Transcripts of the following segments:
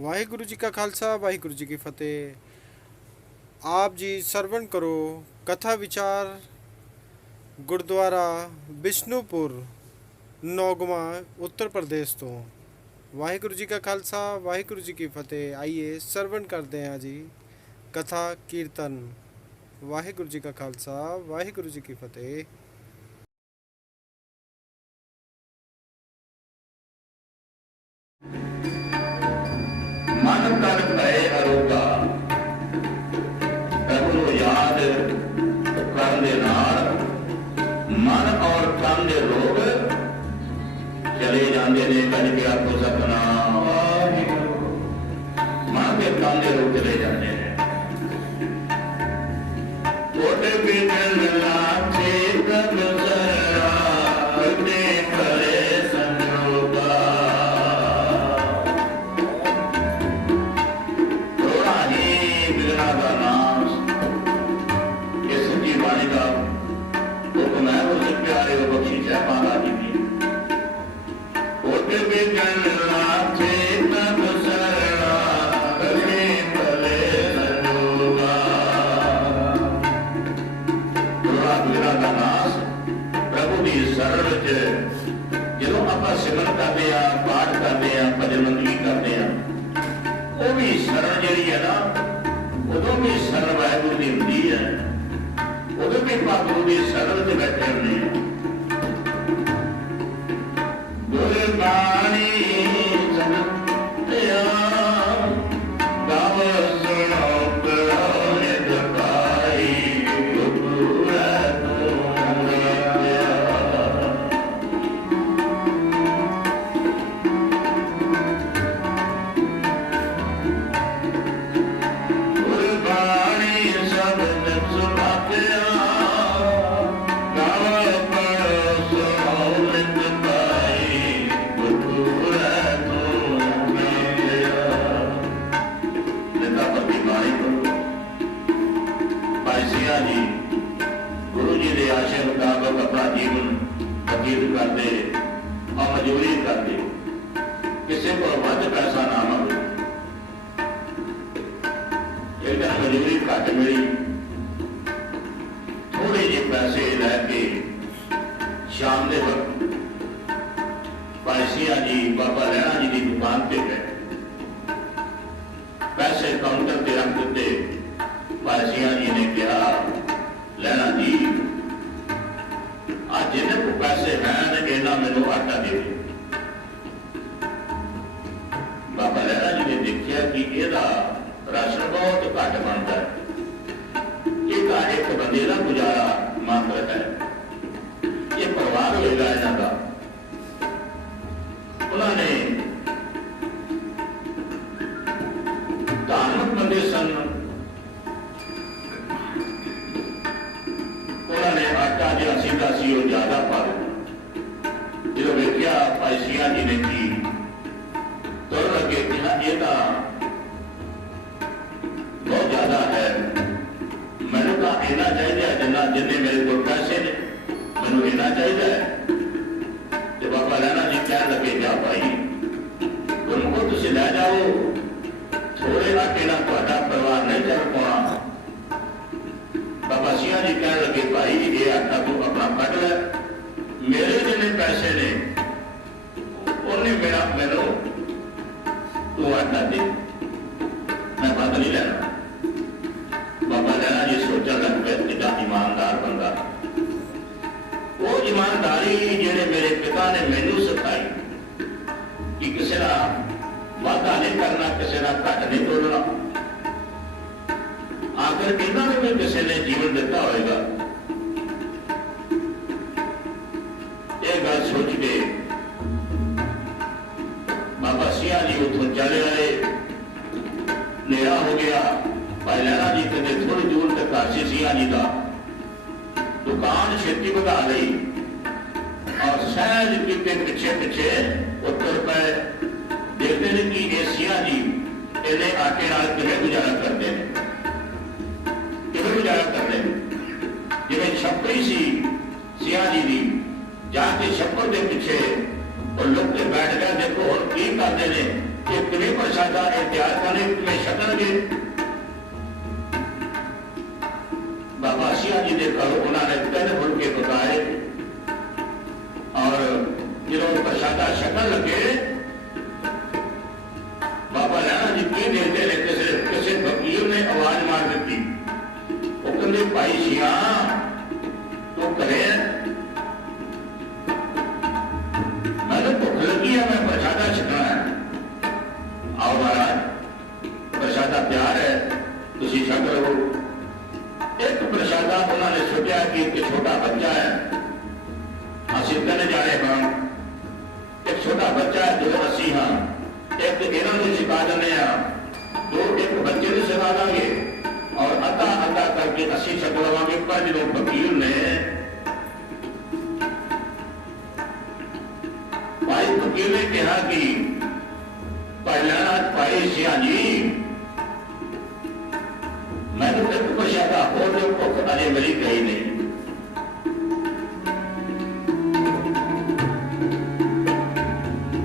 ਵਾਹਿਗੁਰੂ ਜੀ ਕਾ ਖਾਲਸਾ ਵਾਹਿਗੁਰੂ ਜੀ ਕੀ ਫਤਿਹ। ਆਪ ਜੀ ਸਰਵਣ ਕਰੋ ਕਥਾ ਵਿਚਾਰ ਗੁਰਦੁਆਰਾ ਬਿਸ਼ਨੂਪੁਰ ਨੌਗਵਾਂ ਉੱਤਰ ਪ੍ਰਦੇਸ਼ ਤੋਂ। ਵਾਹਿਗੁਰੂ ਜੀ ਕਾ ਖਾਲਸਾ ਵਾਹਿਗੁਰੂ ਜੀ ਕੀ ਫਤਿਹ। ਆइए ਸਰਵਣ ਕਰਦੇ ਹਾਂ ਜੀ ਕਥਾ ਕੀਰਤਨ। ਵਾਹਿਗੁਰੂ ਜੀ ਕਾ ਖਾਲਸਾ ਵਾਹਿਗੁਰੂ ਜੀ ਕੀ ਫਤਿਹ। मन तन भय अरोगा प्रभु ਨੂੰ याद ਕਰਨ ਦੇ ਨਾਲ ਮਨ ਔਰ ਤਨ ਦੇ ਰੋਗ ਚਲੇ ਜਾਂਦੇ ਨੇ। ਕੱਢ ਕੇ ਆਪੋ ਸਤਨਾਮ ਵਾਹਿਗੁਰੂ। ਮਨ ਦੇ ਤਨ ਦੇ ਰੋਗ ਚਲੇ ਜਾਂਦੇ ਨੇ। ਕੋਟੇ ਬਿਨ ਲਾਚੇ ਕਬ ਜ਼ਰਾ ਅਗਨੇ ਕਰੇ ਸੰਜੋਗਾ। ਦਾ ਨਾਮ ਇਸ ਸੱਚੀ ਬਾਣੀ ਦਾ ਹੁਕਮ ਹੈ। ਉਸ ਪਿਆਰੇ ਉਹ ਬਖਸ਼ੀ ਸਾਹਿਬਾਂ ਜੀ ਦੀ ਉਹਦੇ ਬਿਨ ਲਾਚੇ ਤਬ ਸਰਣਾ ਕਰੇ ਭਲੇ ਸੰਜੋਗਾ। ਮੇਰਾ ਦਾ ਨਾਸ ਪ੍ਰਭੂ ਦੀ ਸਰਣ ਵਿੱਚ ਜਦੋਂ ਆਪਾਂ ਸਿਮਰਨ ਕਰਦੇ ਆ, ਪਾਠ ਕਰਦੇ ਆ, ਭਜਨ ਮੰਡਲੀ ਕਰਦੇ ਆ, ਉਹ ਵੀ ਸਰਣ ਜਿਹੜੀ ਹੈ ਨਾ, ਉਦੋਂ ਵੀ ਸਰਣ ਵਾਹਿਗੁਰੂ ਦੀ ਹੁੰਦੀ ਹੈ। ਉਦੋਂ ਵੀ ਗੁਰੂ ਦੀ ਸਰਣ ਤੇ ਬੈਠੇ ਹੁੰਦੇ ਆ। ਗੁਰਬਾਣੀ ਸੰਤਿਆ ਗਾਵ ਸੁਣੋ ਕਰੋ ਨਿਤ ਪਾਈ ਗੁਰੂ ਹੈ ਤੂੰ ਮਿਲਿਆ। ਗੁਰੂ ਜੀ ਦੇ ਆਸ਼ੇ ਮੁਤਾਬਕ ਆਪਣਾ ਜੀਵਨ ਬਤੀਤ ਕਰਦੇ ਔਰ ਮਜ਼ਦੂਰੀ ਕਰਦੇ। ਕਿਸੇ ਕੋਲ ਵੱਧ ਪੈਸਾ ਨਾ ਮੰਗੇ। ਇੱਕ ਦਿਨ ਮਜ਼ਦੂਰੀ ਘੱਟ ਮਿਲੀ, ਥੋੜੇ ਜਿਹੇ ਪੈਸੇ ਲੈ ਕੇ ਸ਼ਾਮ ਦੇ ਵਕਤ ਭਾਈ ਸਿਆ ਜੀ ਬਾਬਾ ਲਹਿਣਾ ਜੀ ਦੀ ਦੁਕਾਨ ਤੇ ਗਏ। ਪੈਸੇ ਕਾਊਂਟਰ ਤੇ ਰੱਖ ਦਿੱਤੇ। ਭਾਈ ਸਿਆ ਜੀ ਨੇ ਕਿਹਾ, ਲਹਿਣਾ ਜੀ ਅੱਜ ਜਿਹਨੇ ਕੋ ਪੈਸੇ ਹਨ ਇਹਨਾਂ ਮੈਨੂੰ ਆਟਾ ਦੇ ਦਿਓ। ਬਾਬਾ ਲਹਿਣਾ ਜੀ ਨੇ ਦੇਖਿਆ ਕਿ ਇਹਦਾ ਰਾਸ਼ਨ ਬਹੁਤ ਘੱਟ ਬਣਦਾ ਹੈ। ਇਹਦਾ ਇੱਕ ਬੰਦੇ ਦਾ ਗੁਜ਼ਾਰਾ ਮਾਤਰ ਹੈ। ਇਹ ਪਰਿਵਾਰ ਹੋਏਗਾ ਇਹਨਾਂ ਦਾ। ਉਹਨਾਂ ਨੇ ਧਾਰਮਿਕ ਬੰਦੇ ਸਨ। ਉਹਨਾਂ ਨੇ ਆਟਾ ਜਿਹੜਾ ਸੀਗਾ ਸੀ ਉਹ ਜ਼ਿਆਦਾ ਪਾ ਦਿੱਤਾ। ਜਦੋਂ ਵੇਖਿਆ ਭਾਈ ਸਿਆ ਜੀ ਨੇ ਕੀ ਤੁਰ ਲੱਗੇ ਕਿਹਾ, ਇਹ ਤਾਂ ਬਹੁਤ ਜ਼ਿਆਦਾ ਹੈ, ਮੈਨੂੰ ਤਾਂ ਇੰਨਾ ਚਾਹੀਦਾ ਜਿੰਨੇ ਮੇਰੇ ਕੋਲ ਪੈਸੇ ਨੇ, ਮੈਨੂੰ ਇੰਨਾ ਚਾਹੀਦਾ ਹੈ। ਤੇ ਬਾਬਾ ਲਹਿਣਾ ਜੀ ਕਹਿਣ ਲੱਗੇ, ਜਾ ਭਾਈ ਗੁਰਮੁਖੋ ਤੁਸੀਂ ਲੈ ਜਾਓ, ਥੋੜੇ ਆਟੇ ਨਾਲ ਤੁਹਾਡਾ ਪਰਿਵਾਰ ਨਹੀਂ ਚੱਲ ਪਾਉਣਾ। ਬਾਬਾ ਸਿਆ ਜੀ ਕਹਿਣ ਲੱਗੇ, ਭਾਈ ਇਹ ਆਟਾ ਤੂੰ ਆਪਣਾ ਕੱਢ ਲੈ, ਮੇਰੇ ਜਿੰਨੇ ਪੈਸੇ ਨੇ ਉਹਨੇ ਮੈਨੂੰ ਤੂੰ ਆਟਾ ਦੇ, ਮੈਂ ਵੱਧ ਨਹੀਂ ਲੈਣਾ। ਬਾਬਾ ਲਹਿਣਾ ਜੀ ਸੋਚਣ ਲੱਗ ਪਏ, ਕਿੱਡਾ ਇਮਾਨਦਾਰ ਬੰਦਾ। ਉਹ ਇਮਾਨਦਾਰੀ ਜਿਹੜੇ ਮੇਰੇ ਪਿਤਾ ਨੇ ਮੈਨੂੰ ਸਿਖਾਈ ਕਿ ਕਿਸੇ ਦਾ ਵਾਅਦਾ ਨਹੀਂ ਕਰਨਾ, ਕਿਸੇ ਦਾ ਘੱਟ ਨਹੀਂ ਤੋਲਣਾ। ਆਖਰ ਇਹਨਾਂ ਨੂੰ ਵੀ ਕਿਸੇ ਨੇ ਜੀਵਨ ਦਿੱਤਾ ਹੋਏਗਾ। ਇਹ ਗੱਲ ਸੋਚ ਕੇ ਬਾਬਾ ਸਿਆ ਜੀ ਉੱਥੋਂ ਚਲੇ ਆਏ। ਹਨੇਰਾ ਹੋ ਗਿਆ। ਭਾਈ ਲਹਿਣਾ ਜੀ ਕਿਤੇ ਥੋੜੀ ਦੂਰ ਤੱਕ ਘਰ ਸੀ ਸਿਆ ਜੀ ਦਾ। ਦੁਕਾਨ ਛੇਤੀ ਵਧਾ ਲਈ ਔਰ ਸਹਿਜ ਕਿਤੇ ਪਿੱਛੇ ਪਿੱਛੇ ਉੱਤਰ ਪਏ। ਦੇਖਦੇ ਨੇ ਕਿ ਇਹ ਸਿਆ ਜੀ ਇਹਦੇ ਆਟੇ ਨਾਲ ਕਿਵੇਂ ਗੁਜ਼ਾਰਾ ਕਰਦੇ ਨੇ, ਕਿਵੇਂ ਗੁਜ਼ਾਰਾ ਕਰਦੇ ਨੇ। ਜਿਵੇਂ ਛੱਪੜੀ ਸੀ ਸਿਆ ਜੀ ਦੀ, ਜਾ ਕੇ ਛੱਪੜ ਦੇ ਪਿੱਛੇ और लोग के बैठ गए देखो और की करते हैं कि कितनी परेशानी प्रसादा इतिहास में छकणगे। बाबा सिया जी के घरों उन्होंने 3 फुलके पकाए और जो प्रसादा छकन लगे बाबा लैणा जी की देते ने किसी फकीर ने आवाज मार दी। वो कहते भाई सिया तू करे मैंने भुख लगी है, मैं प्रसादा छकना है। आओ महाराज प्रसादा तैयार है, तुसी छक लो। एक प्रसादा उन्होंने सोचा कि एक छोटा बच्चा है, असि 3 जाने हाँ, एक छोटा बच्चा है 2 असी हाँ, एक इन्होंने सिखा देने 2 एक बच्चे ने सिखा देंगे और अद्धा अद्धा करके असी छक लवांगे। पर जो फकीर ने भाई फकीर ने कहा कि भाई लैणा भाई सिया जी मैंने एक प्रसादा होर जो भुख अजे मेरी गई नहीं।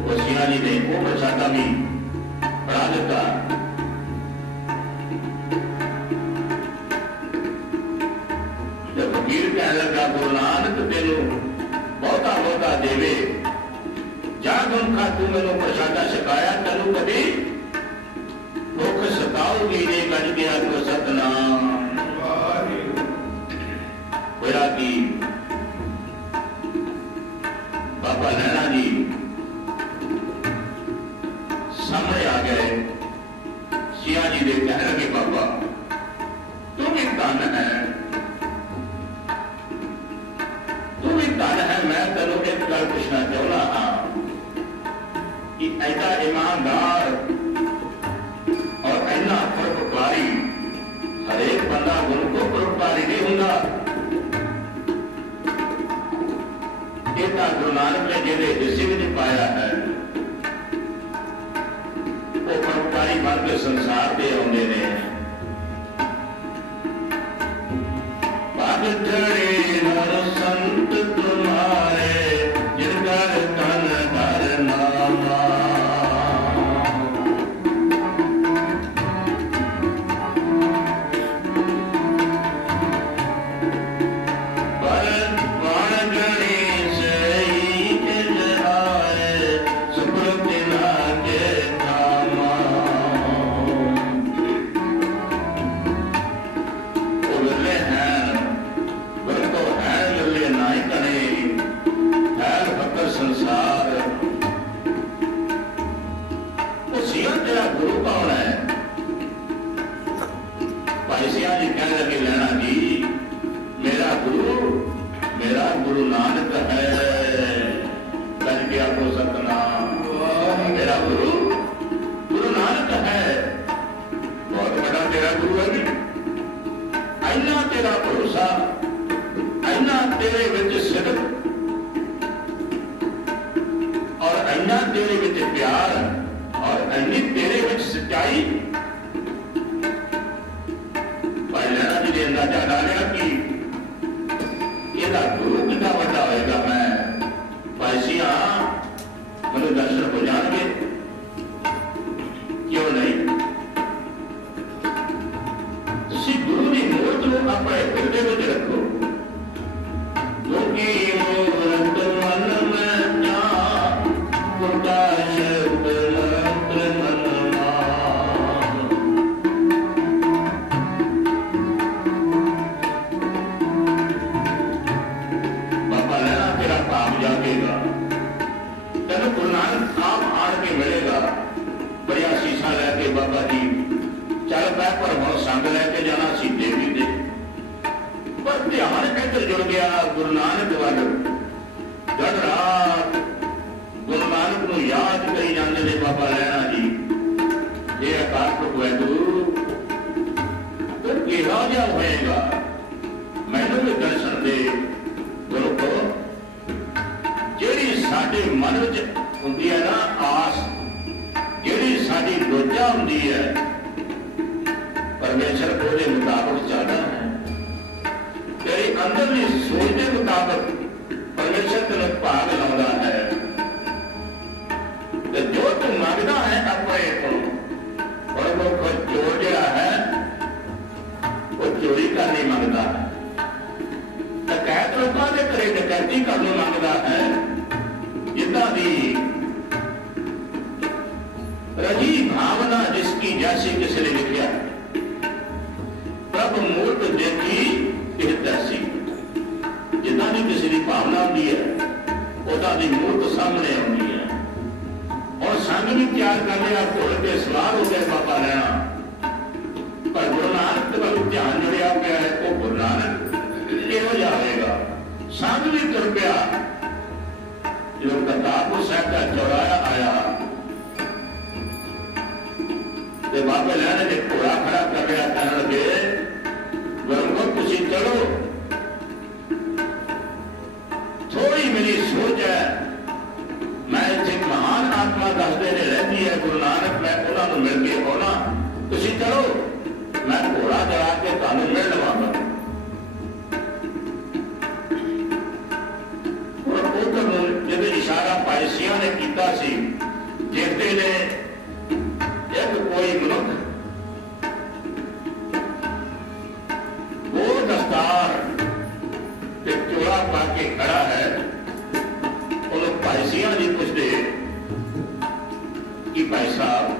वो सिया जी ने वो प्रसादा भी बढ़ा दिता। जब फकीर कह लगा गुरु नानक तेनू बहुता बहुता देवे, जागुन तू मैनू प्रसादा छकाया, तेनू कभी भुख सताओगी ने गज गया तो सतनाम। होया कि बाबा लैणा जी सामने आ गए। सिया जी ने कह लगे बाबा तू भी धन है, तू भी धन है। मैं तेनू एक गल पूछना चाहना हाँ कि ऐसा ईमानदार और ऐना परोपकारी हरेक बंदा गुरु को परोपकारी नहीं होता। इतना गुरु नानक ने जिन्हें हिस्से में पाया है वो परोपकारी बन के संसार के आते ने। भगत रे नर संत तुम्हारे जिनकर तन धर नामा। गुरु नानक है कल गया हो सकना। मेरा गुरु गुरु नानक है, बहुत बड़ा तेरा गुरु है। ऐना तेरा भरोसा, ऐना तेरे विच सिदक और ऐना तेरे विच प्यार और ऐनी तेरे विच सच्चाई। भाई लैणा जी ने अंदाजा डालिया कि गुरु कितना बड़ा होएगा। मैं भाई सिया मैंने दर्शन हो जाएंगे, क्यों नहीं। तुसी गुरु की मूर्त को अपने हृदय में रखो। क्योंकि मूर्त मन में जा उठा शब्द मन बाबा जी चल पै पर बहुत संग लैके जाना सी देवी दे। पर ध्यान इधर जुड़ गया गुरु नानक वाल। दिन रात गुरु नानक को याद करी जाते ने बाबा लैणा जी। ये अकाल पुरख वाहिगुरू फिर किहो जिहा होएगा, मैनू भी दर्शन दे। गुरु को जिहड़ी साडे मन विच हुंदी है ना आस, जिहड़ी साडी लोचा हुंदी है, परमेश्वर ਉਹਦੇ मुताबिक चलना है। तेरी अंदरली सोच के मुताबिक परमेश्वर तेन भाग लाता है। जो तू मंगता है अपने को रही भावना जिसकी जैसी किसी ने लिखा, प्रभ मूर्त देखी ਇਹ ਤੈਸੀ। ਜਿੱਦਾਂ ਦੀ ਕਿਸੇ ਦੀ ਭਾਵਨਾ ਹੁੰਦੀ ਹੈ ਉਹਦਾ ਦੀ ਮੂਰਤ ਸਾਹਮਣੇ ਆਉਂਦੀ ਹੈ। ਹੁਣ ਸੰਗ ਵੀ ਤਿਆਰ ਕਰ ਲਿਆ, ਘੋੜ ਤੇ ਸਵਾਰ ਹੋ ਗਏ ਬਾਬਾ ਲੈਣਾ, ਪਰ ਗੁਰੂ ਨਾਨਕ ਵੱਲ ਧਿਆਨ ਜੁੜਿਆ ਪਿਆ ਹੈ। ਉਹ ਗੁਰੂ ਨਾਨਕ ਕਿਹੋ ਜਿਹਾ ਹੋਵੇਗਾ? ਸੰਗ ਵੀ ਤੁਰ ਪਿਆ। ਜਦੋਂ ਕਰਤਾਰਪੁਰ ਸਾਹਿਬ ਦਾ ਚੌਰਾਹਾ ਆਇਆ ਤੇ ਬਾਬੇ ਲੈਣੇ ਨੇ ਘੋੜਾ ਖੜਾ ਕਰ ਲਿਆ, ਕਹਿਣ ਲੱਗੇ ਗੁਰੂ ਤੁਸੀਂ ਚਲੋ, ਥੋੜੀ ਮੇਰੀ ਸੋਚ ਹੈ, ਮੈਂ ਇੱਥੇ ਮਹਾਨ ਆਤਮਾ ਦੱਸਦੇ ਨੇ ਰਹਿੰਦੀ ਹੈ ਗੁਰੂ ਨਾਨਕ, ਮੈਂ ਉਹਨਾਂ ਨੂੰ ਮਿਲ ਕੇ ਆਉਣਾ, ਤੁਸੀਂ ਚਲੋ, ਮੈਂ ਘੋੜਾ ਚਲਾ ਕੇ ਤੁਹਾਨੂੰ ਮਿਲ ਲਵਾਂਗਾ। ਹੁਣ ਉਧਰ ਨੂੰ ਜਦੋਂ ਇਸ਼ਾਰਾ ਪਾਇਸੀਆਂ ਨੇ ਕੀਤਾ ਸੀ, ਦੇਖਦੇ ਨੇ ਇੱਕ ਕੋਈ ਮਨੁੱਖ ਉਹ ਦਸਤਾਰ ਤੇ ਚੋਲਾ ਪਾ ਕੇ ਖੜਾ ਹੈ। ਉਹਨੂੰ ਪਾਇਸੀਆਂ ਜੀ ਪੁੱਛਦੇ ਕਿ ਭਾਈ ਸਾਹਿਬ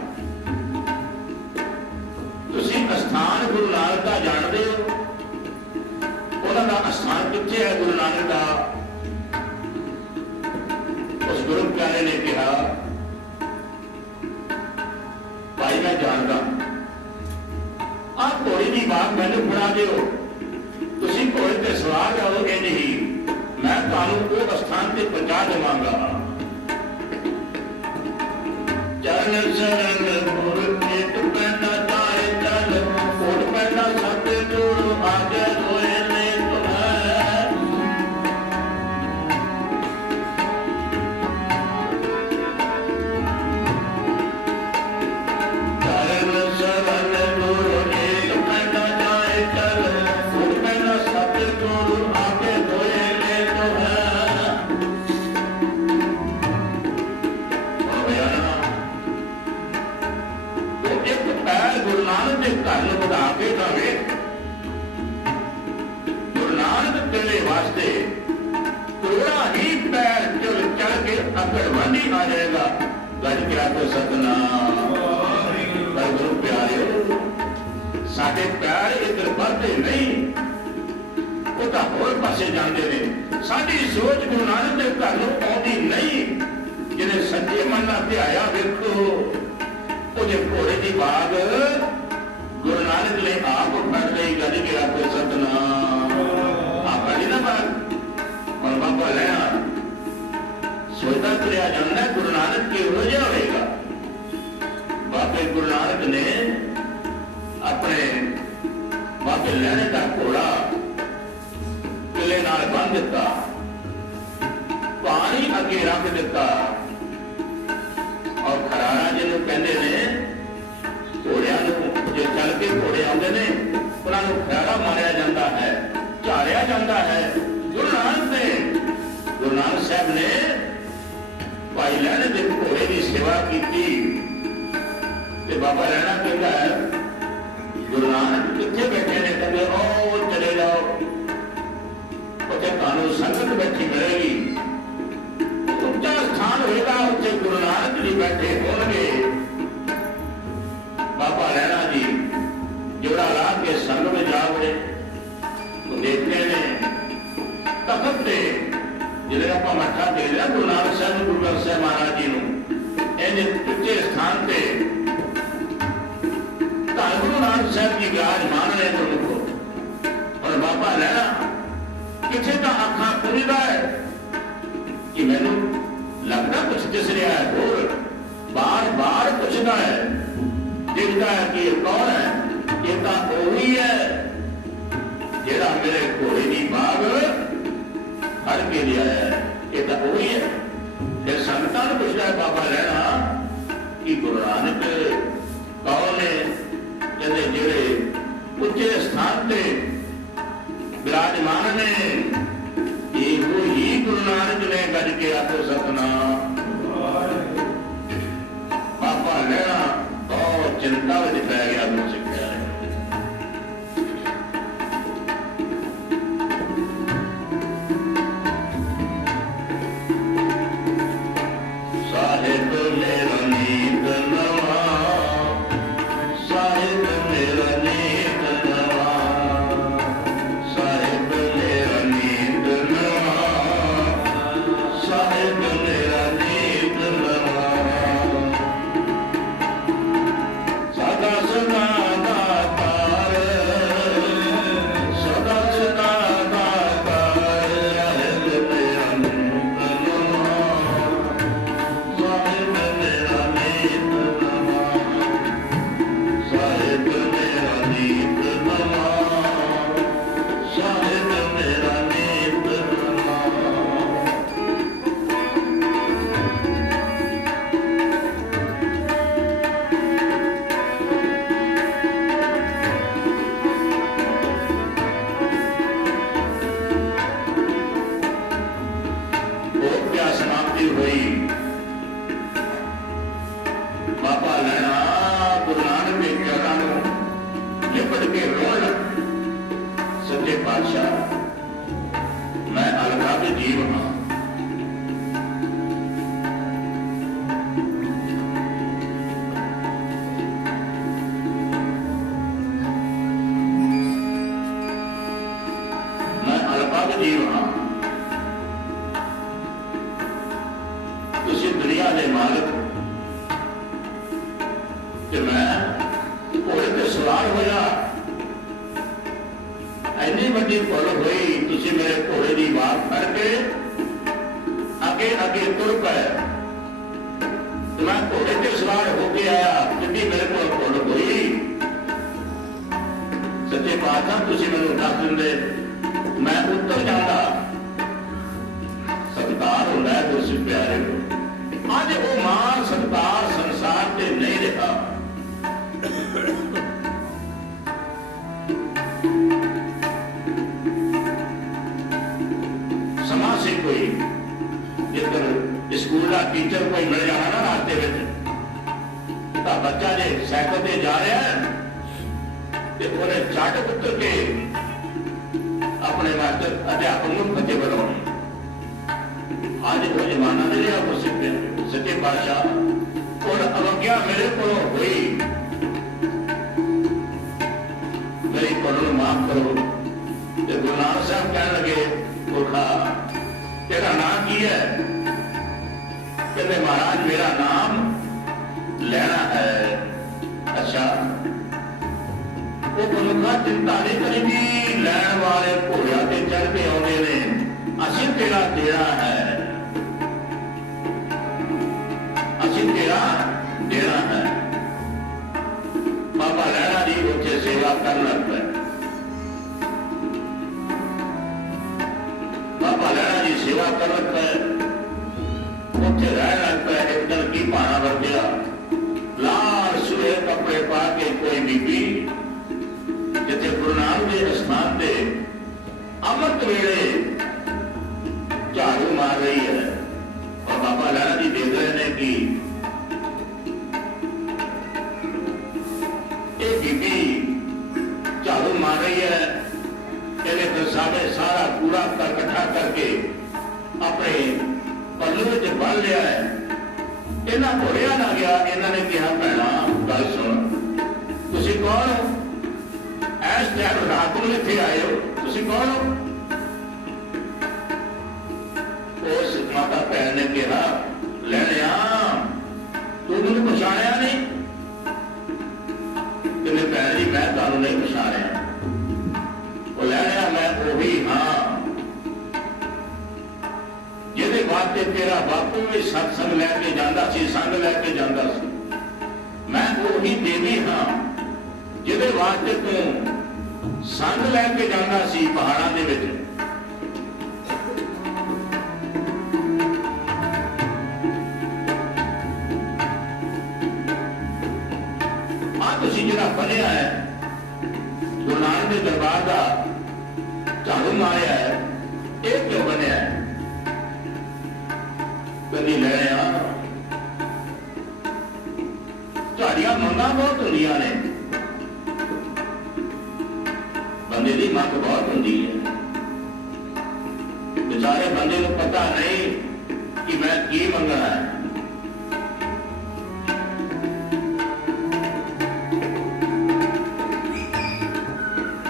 ਤੁਸੀਂ ਅਸਥਾਨ ਗੁਰੂ ਨਾਨਕ ਦਾ ਜਾਣਦੇ ਹੋ? ਉਹਨਾਂ ਦਾ ਅਸਥਾਨ ਕਿੱਥੇ ਹੈ ਗੁਰੂ ਨਾਨਕ ਦਾ? ਉਸ ਗੁਰੂ ਪਿਆਰੇ ਨੇ ਕਿਹਾ ਭਾਈ ਮੈਂ ਜਾਣਦਾ, ਆਹ ਘੋੜੀ ਦੀ ਬਾਤ ਮੈਨੂੰ ਫੜਾ ਦਿਓ, ਤੁਸੀਂ ਘੋੜੇ ਤੇ ਸਵਾਰ ਜਾਓਗੇ ਨਹੀਂ, ਮੈਂ ਤੁਹਾਨੂੰ ਉਹ ਸਥਾਨ ਤੇ ਪਹੁੰਚਾ ਦੇਵਾਂਗਾ। ਚਰਨ ਸ਼ਰਨ ਗੁਰ ਕੇ ਤੂੰ ਪੈਂਦਾ ਚਾਹੇ ਚੱਲ, ਕੋਟ ਪੈਂਦਾ ਸੱਤ ਜੋੜ ਆਗੇ ਹੋਏ ਨੇ ਤੁਮੈ। ਚਰਨ ਸ਼ਰਨ ਗੁਰ ਕੇ ਤੂੰ ਪੈਂਦਾ ਚਾਹੇ ਚੱਲ, ਕੋਟ ਪੈਂਦਾ ਸੱਤ ਜੋੜ ਆਗੇ ਹੋਏ ਨੇ ਤੁਮੈ। ਗੁਰੂ ਨਾਨਕ ਦੇ ਘਰ ਨੂੰ ਵਧਾ ਕੇ ਜਾਵੇ। ਗੁਰੂ ਨਾਨਕ ਤੇਰੇ ਵਾਸਤੇ ਕਰੋੜਾਂ ਹੀ ਪੈਰ ਚੜ ਕੇ ਅਗਰਵਾਨੀ ਆ ਜਾਏਗਾ। ਗੱਜ ਕੇ ਆਖੋ ਸਤਿਨਾਮ। ਪਰ ਗੁਰੂ ਪਿਆਰਿਓ, ਸਾਡੇ ਪੈਰ ਇੱਧਰ ਵੱਧਦੇ ਨਹੀਂ, ਉਹ ਤਾਂ ਹੋਰ ਪਾਸੇ ਜਾਂਦੇ ਨੇ। ਸਾਡੀ ਸੋਚ ਗੁਰੂ ਨਾਨਕ ਦੇ ਘਰ ਨੂੰ ਆਉਂਦੀ ਨਹੀਂ। ਜਿਹਨੇ ਸੱਚੇ ਮਨ ਨਾਲ ਧਿਆਇਆ, ਵੇਖੋ ਉਹਦੇ ਘੋੜੇ ਦੀ ਬਾਗ ਗੁਰੂ ਨਾਨਕ ਨੇ ਆਪ ਫੜ ਲਈ। ਗੱਜ ਕੇ ਆਖੋ ਸਤਿਨਾਮ। ਆਪਾਂ ਨਹੀਂ ਨਾ ਬਾਗ ਹੁਣ ਬਾਬਾ ਲੈਣਾ ਸੋਚਦਾ ਤੁਰਿਆ ਜਾਂਦਾ ਗੁਰੂ ਨਾਨਕ ਕਿਹੋ ਜਿਹਾ ਹੋਵੇਗਾ। ਬਾਬੇ ਗੁਰੂ ਨਾਨਕ ਨੇ ਆਪਣੇ ਬਾਬੇ ਲੈਣੇ ਦਾ ਘੋੜਾ ਕਿਲੇ ਨਾਲ ਬੰਨ੍ਹ ਦਿੱਤਾ, ਪਾਣੀ ਅੱਗੇ ਰੱਖ ਦਿੱਤਾ, ਔਰ ਖਰਾਰਾ ਜਿਹਨੂੰ ਕਹਿੰਦੇ ਨੇ, ਘੋੜਿਆਂ ਨੂੰ ਜੇ ਚੱਲ ਕੇ ਘੋੜੇ ਆਉਂਦੇ ਨੇ ਉਹਨਾਂ ਨੂੰ ਖਰਾਰਾ ਮਾਰਿਆ ਜਾਂਦਾ ਹੈ, ਝਾੜਿਆ ਜਾਂਦਾ ਹੈ। ਗੁਰੂ ਨਾਨਕ ਸਾਹਿਬ ਨੇ ਭਾਈ ਲਹਿਣੇ ਦੇ ਘੋੜੇ ਦੀ ਸੇਵਾ ਕੀਤੀ ਤੇ ਬਾਬਾ ਲੈਣਾ ਕਹਿੰਦਾ ਹੈ ਗੁਰੂ ਨਾਨਕ ਕਿੱਥੇ ਬੈਠੇ ਨੇ? ਕਹਿੰਦੇ ਉਹ ਚਲੇ ਜਾਓ, ਉੱਥੇ ਤੁਹਾਨੂੰ ਸੰਗਤ ਬੈਠੀ ਮਿਲੇਗੀ, ਉੱਚਾ ਸਥਾਨ ਹੋਏਗਾ, ਉੱਥੇ ਗੁਰੂ ਨਾਨਕ ਜੀ ਬੈਠੇ ਹੋਣਗੇ। ਬਾਬਾ ਲੈਣਾ ਜੀ ਜੋੜਾ ਲਾ ਕੇ ਸੰਗ ਵਿੱਚ ਜਾ ਵੜੇ। ਉਹ ਦੇਖਦੇ ਨੇ ਤਖਤ ਤੇ ਜਿਹੜੇ ਆਪਾਂ ਮੱਥਾ ਟੇਕ ਲਿਆ ਗੁਰੂ ਨਾਨਕ ਸਾਹਿਬ ਨੂੰ, ਗੁਰੂ ਗ੍ਰੰਥ ਸਾਹਿਬ ਮਹਾਰਾਜ ਜੀ ਨੂੰ, ਇਹਨੇ ਉੱਚੇ ਸਥਾਨ ਤੇ ਤਾਂ ਗੁਰੂ ਨਾਨਕ ਸਾਹਿਬ ਜੀ ਵਿਰਾਜਮਾਨ ਨੇ ਗੁਰਮੁਖੋ। ਔਰ ਬਾਬਾ ਲੈਣਾ ਕਿੱਥੇ ਤਾਂ ਅੱਖਾਂ ਖੁੱਲ੍ਹਦਾ ਹੈ ਕਿ ਮੈਨੂੰ ਲੱਗਦਾ ਕੁਛ ਦਿਸ ਰਿਹਾ ਹੈ, ਹੋਰ ਬਾਰ-ਬਾਰ ਪੁੱਛਦਾ ਹੈ, ਦੇਖਦਾ ਹੈ ਕਿ ਇਹ ਕੌਣ ਹੈ? ਇਹ ਤਾਂ ਉਹੀ ਹੈ ਜਿਹੜਾ ਮੇਰੇ ਘੋੜੇ ਦੀ ਬਾਗ ਫੜ ਕੇ ਲਿਆ ਹੈ, ਇਹ ਤਾਂ ਉਹੀ ਹੈ। ਫਿਰ ਸੰਗਤਾਂ ਨੂੰ ਪੁੱਛਦਾ ਹੈ ਬਾਬਾ ਲੈਣਾ ਕਿ ਗੁਰੂ ਨਾਨਕ ਕੌਣ ਨੇ? ਕਹਿੰਦੇ ਜਿਹੜੇ ਉੱਚੇ ਸਥਾਨ ਤੇ ਵਿਰਾਜਮਾਨ ਨੇ, ਇਹੋ ਹੀ ਗੁਰੂ ਨਾਨਕ ਨੇ। ਗੱਜ ਕੇ ਆਖੋ ਸਤਿਨਾਮ। ਬਾਬਾ ਲੈਣਾ ਬਹੁਤ ਚਿੰਤਾ ਵਿੱਚ ਪੈ ਗਿਆ। ਗੁਰੂ ਸਿੱਖਿਆ ਸਾਹਿਬ ਮੇਰਾ ਨੀਤ ਨਵਾ ਵੱਡ ਕੇ ਰੋਣ ਲੱਗ। ਸੱਚੇ ਪਾਤਸ਼ਾਹ, ਮੈਂ ਅਲਗਾਵ ਜੀਵ ਹਾਂ। ਮੈਂ ਅਲਗਾਵ ਜੀਵ ਹਾਂ। ਤੁਸੀਂ ਦੁਨੀਆ ਦੇ ਮਾਲਕ ਤੇ ਮੈਂ ਘੋੜੇ ਤੇ ਸਵਾਰ ਹੋਇਆ। ਇੰਨੀ ਵੱਡੀ ਭੁੱਲ ਹੋਈ, ਤੁਸੀਂ ਮੇਰੇ ਘੋੜੇ ਦੀ ਬਾਤ ਫੜ ਕੇ ਅੱਗੇ ਅੱਗੇ ਤੁਰ ਪਏ ਤੇ ਮੈਂ ਘੋੜੇ ਤੇ ਸਵਾਰ ਹੋ ਕੇ ਆਇਆ। ਜਿੱਦੀ ਮੇਰੇ ਕੋਲ ਭੁੱਲ ਹੋਈ, ਸੱਚੇ ਪਾਤਸ਼ਾਹ ਤੁਸੀਂ ਮੈਨੂੰ ਦੱਸ ਦਿੰਦੇ, ਮੈਂ ਉੱਤਰ ਜਾਂਦਾ। ਸਤਿਕਾਰ ਹੁੰਦਾ ਹੈ ਗੁਰਸਿੱਖ ਪਿਆਰੇ ਨੂੰ। ਅੱਜ ਉਹ ਮਾਨ ਸਤਿਕਾਰ ਸੰਸਾਰ ਤੇ ਨਹੀਂ ਰਿਹਾ। ਸਮਾਂ ਸੀ ਕੋਈ ਜਿੱਧਰ ਸਕੂਲ ਦਾ ਟੀਚਰ ਕੋਈ ਮਿਲ ਜਾਣਾ ਨਾ ਰਾਸਤੇ ਵਿੱਚ, ਤਾਂ ਬੱਚਾ ਜੇ ਸਾਈਕਲ ਤੇ ਜਾ ਰਿਹਾ ਤੇ ਉਹਨੇ ਝੱਟ ਉੱਤਰ ਕੇ ਆਪਣੇ ਮਾਸਟਰ ਅਧਿਆਪਕ ਨੂੰ ਫਤਿਹ ਬੁਲਾਉਣੀ। ਅੱਜ ਉਹ ਜ਼ਮਾਨਾ ਨਹੀਂ ਰਿਹਾ ਗੁਰਸਿੱਖ ਸੱਚੇ ਪਾਤਸ਼ਾਹ। ਹੁਣ ਅਵਗਿਆ ਮੇਰੇ ਕੋਲੋਂ ਹੋਈ, ਮੇਰੀ ਭੁੱਲ ਨੂੰ ਮਾਫ ਕਰੋ। ਤੇ ਗੁਰੂ ਨਾਨਕ ਸਾਹਿਬ ਕਹਿਣ ਲੱਗੇ, ਪੁਰਖਾ ਤੇਰਾ ਨਾਮ ਕੀ ਹੈ? ਕਹਿੰਦੇ ਮਹਾਰਾਜ ਮੇਰਾ ਨਾਮ ਲੈਣਾ ਹੈ। ਅੱਛਾ, ਉਹ ਮਨੁੱਖਾ ਚਿੰਤਾ ਨਹੀਂ ਕਰੀਦੀ, ਲੈਣ ਵਾਲੇ ਘੋੜਿਆਂ ਤੇ ਚੜ ਕੇ ਆਉਂਦੇ ਨੇ। ਅਸੀਂ ਤੇਰਾ ਦੇਣਾ ਹੈ, ਅਸੀਂ ਤੇਰਾ ਦੇਣਾ ਹੈ। ਬਾਬਾ ਲਹਿਣਾ ਜੀ ਉੱਥੇ ਸੇਵਾ ਕਰਨ ਲੱਗ ਪਏ। ਬਾਬਾ ਲਹਿਣਾ ਜੀ ਸੇਵਾ ਕਰਨ ਲੱਗ ਪਏ, ਉੱਥੇ ਰਹਿਣ ਲੱਗ ਪਏ। ਇੱਕ ਦਿਨ ਕੀ ਭਾਣਾ ਵਰਤਿਆ, ਲਾਲ ਸੂਹੇ ਕੱਪੜੇ ਪਾ ਕੇ ਕੋਈ ਬੀਬੀ ਜਿੱਥੇ ਗੁਰੂ ਨਾਨਕ ਦੇ ਅਸਥਾਨ ਤੇ ਅੰਮ੍ਰਿਤ ਵੇਲੇ ਝਾੜੂ ਮਾਰ ਰਹੀ ਹੈ। ਔਰ ਬਾਬਾ ਲਹਿਣਾ ਜੀ ਦੇਖ ਰਹੇ ਨੇ ਕਿ ਇਹ ਬੀਬੀ ਝਾੜੂ ਮਾਰ ਰਹੀ ਹੈ। ਇਹਨੇ ਫਿਰ ਸਾਰਾ ਕੂੜਾ ਇਕੱਠਾ ਕਰਕੇ ਆਪਣੇ ਪੱਲੂ ਵਿੱਚ ਬੰਨ ਲਿਆ ਹੈ। ਇਹਨਾਂ ਘੋੜਿਆਂ ਨਾ ਗਿਆ। ਇਹਨਾਂ ਨੇ ਕਿਹਾ, ਭੈਣਾ ਗੱਲ ਸੁਣ, ਤੁਸੀਂ ਕੌਣ ਹੋ? ਐਸ ਟਾਈਮ ਰਾਤ ਨੂੰ ਇੱਥੇ ਆਏ ਹੋ, ਤੁਸੀਂ ਕੌਣ ਹੋ? ਉਸ ਮਾਤਾ ਭੈਣ ਨੇ ਕਿਹਾ, ਲੈਣਿਆ ਤੂੰ ਮੈਨੂੰ ਪਛਾਣਿਆ ਨਹੀਂ? ਕਹਿੰਦੇ ਭੈਣ ਜੀ ਮੈਂ ਤੁਹਾਨੂੰ ਨਹੀਂ ਪਛਾਣਿਆ। ਉਹ ਲੈਣਿਆ ਮੈਂ ਉਹੀ ਹਾਂ ਜਿਹਦੇ ਵਾਸਤੇ ਤੇਰਾ ਬਾਪੂ ਵੀ ਸਤਸੰਗ ਲੈ ਕੇ ਜਾਂਦਾ ਸੀ, ਸੰਗ ਲੈ ਕੇ ਜਾਂਦਾ ਸੀ। ਮੈਂ ਉਹੀ ਦੇਵੀ ਹਾਂ ਜਿਹਦੇ ਵਾਸਤੇ ਤੂੰ ਸੰਗ ਲੈ ਕੇ ਜਾਂਦਾ ਸੀ ਪਹਾੜਾਂ ਦੇ ਵਿੱਚ। ਤੁਸੀਂ ਜਿਹੜਾ ਬਣਿਆ ਹੈ ਗੁਰੂ ਨਾਨਕ ਦੇ ਦਰਬਾਰ ਦਾ ਝਾੜੂ ਮਾਰਿਆ ਹੈ, ਇਹ ਕਿਉਂ ਬਣਿਆ ਹੈ? ਕਦੀ ਲੈਣਿਆ ਤੁਹਾਡੀਆਂ ਮੰਗਾਂ ਬਹੁਤ ਹੁੰਦੀਆਂ ਨੇ। ਬੰਦੇ ਦੀ ਮੰਗ ਬਹੁਤ ਹੁੰਦੀ ਹੈ। ਵਿਚਾਰੇ ਬੰਦੇ ਨੂੰ ਪਤਾ ਨਹੀਂ ਕਿ ਮੈਂ ਕੀ ਮੰਗਣਾ ਹੈ।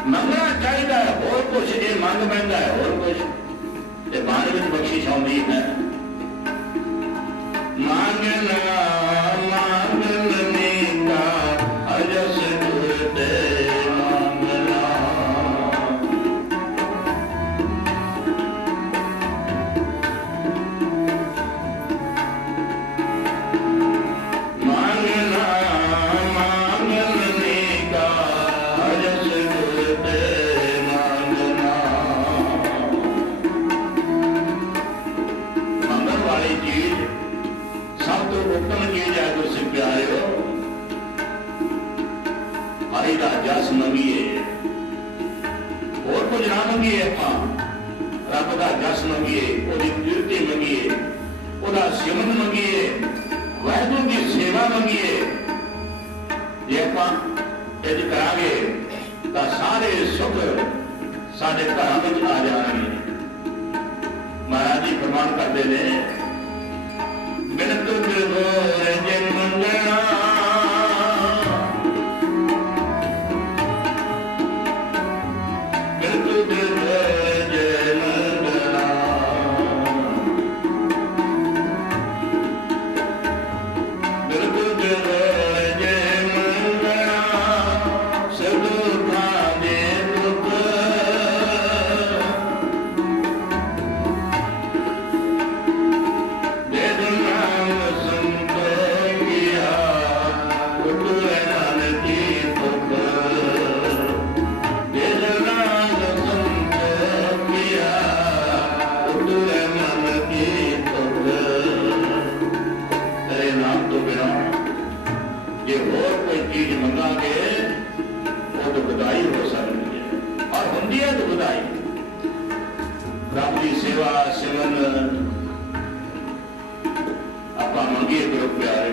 ਮੰਗਣਾ ਚਾਹੀਦਾ ਹੈ, ਹੋਰ ਕੁਛ ਇਹ ਮੰਗ ਪੈਂਦਾ ਹੈ, ਹੋਰ ਕੁਛ ਤੇ ਬਾਅਦ ਵਿੱਚ ਬਖਸ਼ਿਸ਼ ਆਉਂਦੀ ਹੈ। ਮੰਗਣਾ ਮੰਗਣੇ ਕਾ ਅਜਸ ਗੁਰਦੇ ਮੰਗਣਾ। ਮੰਗਣਾ ਮੰਗਣੇ ਕਾ ਅਜਸ ਗੁਰਦੇ ਮੰਗਣਾ। ਮੰਗਣ ਵਾਲੀ ਚੀਜ਼ ਸਭ ਤੋਂ ਉੱਤਮ ਚੀਜ਼ ਹੈ ਗੁਰਸਿੱਖ ਪਿਆਰਿਓ। ਹਰੀ ਦਾ ਜਸ ਮੰਗੀਏ, ਹੋਰ ਕੁਝ ਨਾ ਮੰਗੀਏ। ਆਪਾਂ ਰੱਬ ਦਾ ਜਸ ਮੰਗੀਏ, ਉਹਦੀ ਕੀਰਤੀ ਮੰਗੀਏ, ਉਹਦਾ ਸਿਮਰਨ ਮੰਗੀਏ, ਵਾਹਿਗੁਰੂ ਦੀ ਸੇਵਾ ਮੰਗੀਏ। ਜੇ ਆਪਾਂ ਇਹ ਕਰਾਂਗੇ ਤਾਂ ਸਾਰੇ ਸੁੱਖ ਸਾਡੇ ਘਰਾਂ ਵਿੱਚ ਆ ਜਾਣਗੇ। ਮਹਾਰਾਜ ਜੀ ਫਰਮਾਨ ਕਰਦੇ ਨੇ, ਬਿਨਤ ਦਿਲੋਂ ਜੇ ਮੰਗਣਾ ਜੇ ਹੋਰ ਕੋਈ ਚੀਜ਼ ਮੰਗਾਂਗੇ ਉਹ ਦੁਖਦਾਈ ਹੋ ਸਕਦੀ ਹੈ, ਔਰ ਹੁੰਦੀ ਹੈ ਦੁਖਦਾਈ। ਰੱਬ ਦੀ ਸੇਵਾ ਸਿਮਰਨ ਆਪਾਂ ਮੰਗੀਏ ਗੁਰੂ ਪਿਆਰੇ,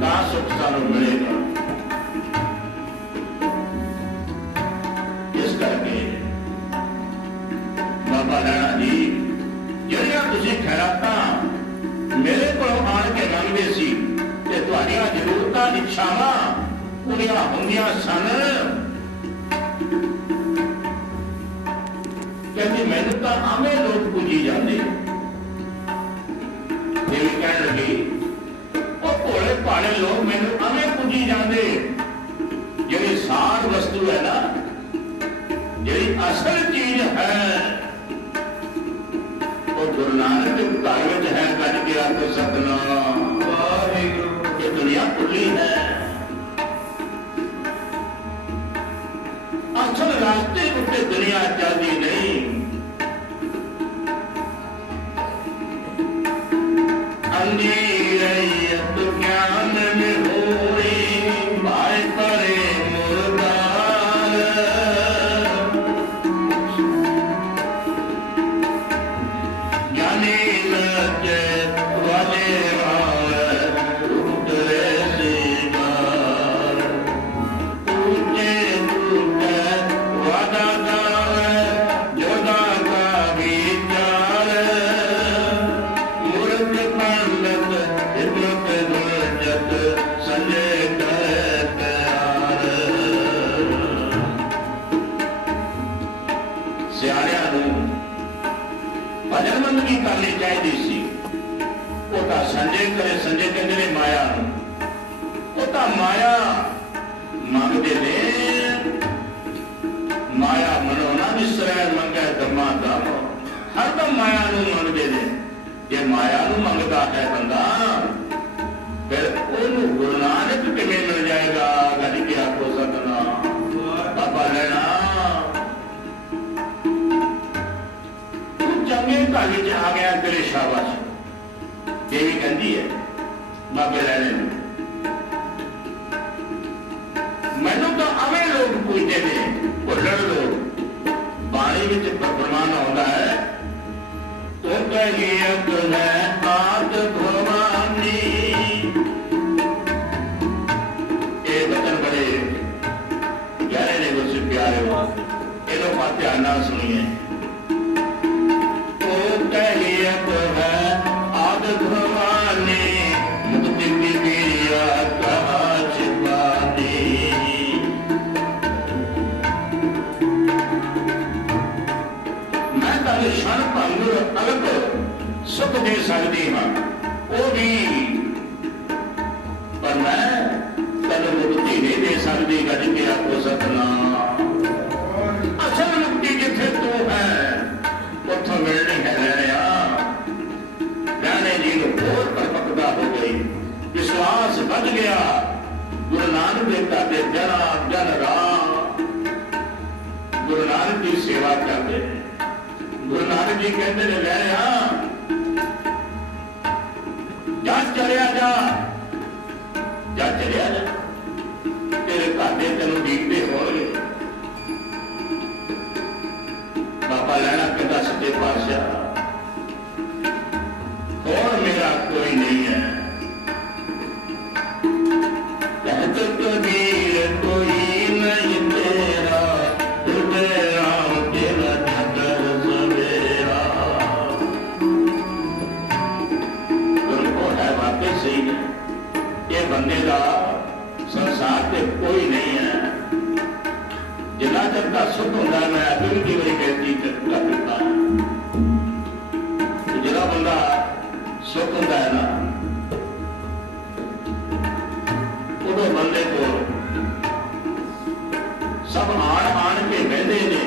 ਤਾਂ ਸੁੱਖ ਸਾਨੂੰ ਮਿਲੇਗਾ। ਇਸ ਕਰਕੇ ਬਾਬਾ ਲਹਿਣਾ ਜੀ ਜਿਹੜੀਆਂ ਤੁਸੀਂ ਖੈਰਾਤਾਂ ਮੇਰੇ ਕੋਲੋਂ ਆਣ ਕੇ ਮੰਗਦੇ ਸੀ ਤੇ ਤੁਹਾਡੀਆਂ ਜ਼ਰੂਰਤਾਂ ਇੱਛਾਵਾਂ ਪੂਰੀਆਂ ਹੁੰਦੀਆਂ ਸਨ, ਕਹਿੰਦੇ ਮੈਨੂੰ ਤਾਂ ਆਵੇਂ ਲੋਕ ਪੂਜੀ ਜਾਂਦੇ। ਇਹ ਵੀ ਕਹਿਣ ਲੱਗੀ, ਉਹ ਭੋਲੇ ਭਾਲੇ ਲੋਕ ਮੈਨੂੰ ਆਵੇਂ ਪੂਜੀ ਜਾਂਦੇ। ਜਿਹੜੀ ਸਾਰ ਵਸਤੂ ਹੈ ਨਾ, ਜਿਹੜੀ ਅਸਲ ਚੀਜ਼ ਹੈ, ਉਹ ਗੁਰੂ ਨਾਨਕ ਦੇ ਘਰ ਵਿੱਚ ਹੈ। ਕੱਢ ਕੇ ਆਖੋ ਸਤਿਨਾਮ ਵਾਹਿਗੁਰੂ। ਇਹ ਦੁਨੀਆ ਭੁੱਲੀ ਹੈ, ਅਸਲ ਰਾਸਤੇ ਉੱਤੇ ਦੁਨੀਆ ਚੱਲਦੀ ਨਹੀਂ। ਅੰਧੀ ਰਹੀਅਤ ਗਿਆਨ ਮੇਂ ਹੋਈ, ਭਾਏ ਪਰੇ ਮੁਰਦਾਰ। ਗਿਆਨੀ ਲੱਗੇ ਵਾਲੇ ਵਾਲੇ ਉਤਰੇ ਸੀਗਾਰ। ਉੱਚੇ ਉੱਚੇ ਵਾਦਾ ਗਾਵੇ ਜੋਦਾ ਕਾ ਵਿਚਾਰ। ਮੂਰਖ ਪੰਡਤ ਇਤਨਤ ਦੁਰਜਤ ਸੰਜੇ ਕੈ ਪਿਆਰ। ਸਿਆਣਿਆਂ ਨੂੰ ਭਜਨ ਮੰਦਗੀ ਕਰਨੀ ਚਾਹੀਦੀ ਸੀ। ਉਹ ਤਾਂ ਸੰਜੇ ਕਰੇ, ਸੰਜੇ ਕਹਿੰਦੇ ਨੇ ਮਾਇਆ ਨੂੰ, ਉਹ ਤਾਂ ਮਾਇਆ ਮੰਗਦੇ ਨੇ। ਮਾਇਆ ਮਨੋਨਾ ਵਿਸਰੈ ਮੰਗੈ ਦਮਾ ਦਮ, ਹਰਦਮ ਮਾਇਆ ਨੂੰ ਮੰਗਦੇ ਨੇ। ਜੇ ਮਾਇਆ ਨੂੰ ਮੰਗਦਾ ਹੈ ਬੰਦਾ, ਫਿਰ ਉਹਨੂੰ ਗੁਰੂ ਨਾਨਕ ਕਿਵੇਂ ਮਿਲ ਜਾਏਗਾ? ਗੱਲ ਕੀ ਆਖੋ ਸਤਿਨਾਮ। ਬਾਬਾ ਲੈਣਾ ਚੰਗੇ ਘਰ ਵਿੱਚ ਆ ਗਿਆ, ਤੇਰੇ ਸ਼ਾਬਾਸ਼। ਦੇਵੀ ਕਹਿੰਦੀ ਹੈ ਬਾਬੇ ਲੈਣੇ ਨੂੰ, ਮੈਨੂੰ ਤਾਂ ਅਵੇਂ ਲੋਕ ਪੁੱਛਦੇ ਨੇ, ਭੁੱਲਣ ਲੋਕ। ਬਾਣੀ ਵਿੱਚ ਪ੍ਰਮਾਣ ਆਉਂਦਾ ਹੈ, ਤੂੰ ਕਹੀਅਤ ਹੈ ਆਦ ਭਵਾਨੀ। ਇਹ ਬਚਨ ਬੜੇ ਗਹਿਰੇ ਨੇ ਗੁਰੂ ਪਿਆਰੇ, ਇਹਨੂੰ ਬਾਤ ਧਿਆਨ ਨਾਲ ਸੁਣੀਏ। ਕਹੀਅਤ ਹੈ ਆਦ ਭਵਾਨੀ, ਮੁਕਤੀ ਕੀ ਵੀਰਿਆ ਕਹਾ ਛਿਪਾਨੀ। ਮੈਂ ਤੁਹਾਨੂੰ ਛਣ ਭੰਗ ਅਲਗ ਸੁਖ ਦੇ ਸਕਦੀ ਹਾਂ, ਉਹ ਵੀ, ਪਰ ਮੈਂ ਤੈਨੂੰ ਮੁਕਤੀ ਨਹੀਂ ਦੇ ਸਕਦੀ। ਗੱਜ ਕੇ ਆਖੋ ਸਤਿਨਾਮ। ਅਸਲ ਮੁਕਤੀ ਜਿੱਥੇ ਤੂੰ ਹੈ ਉੱਥੋਂ ਮਿਲਣੀ ਹੈ ਲੈਣਿਆ। ਲੈਣੇ ਜੀ ਨੂੰ ਹੋਰ ਪਰਪਕਤਾ ਹੋ ਗਈ, ਵਿਸ਼ਵਾਸ ਵੱਧ ਗਿਆ। ਗੁਰੂ ਨਾਨਕ ਦੇ ਘਰ ਦੇ ਜਨ ਰਾਹ ਗੁਰੂ ਨਾਨਕ ਦੀ ਸੇਵਾ ਕਰਦੇ। ਗੁਰੂ ਨਾਨਕ ਜੀ ਕਹਿੰਦੇ ਨੇ ਲੈਣਿਆ ਜਾ ਚਲਿਆ ਜਾ, ਜਾ ਚਲਿਆ ਜਾ, ਤੇਰੇ ਘਰ ਦੇ ਤੈਨੂੰ ਦੇਖਦੇ ਹੋਣਗੇ। ਬਾਬਾ ਲੈਣਾ ਕਹਿੰਦਾ ਸੱਚੇ ਪਾਤਸ਼ਾਹ, ਹੋਰ ਮੇਰਾ ਕੋਈ ਨਹੀਂ। इजाजत का सुख होंगे। मैं अभी की बड़ी बेनती कर दिता जो बंदा सुख होंगे है ना उदो बंदे को सब आन के बहते ने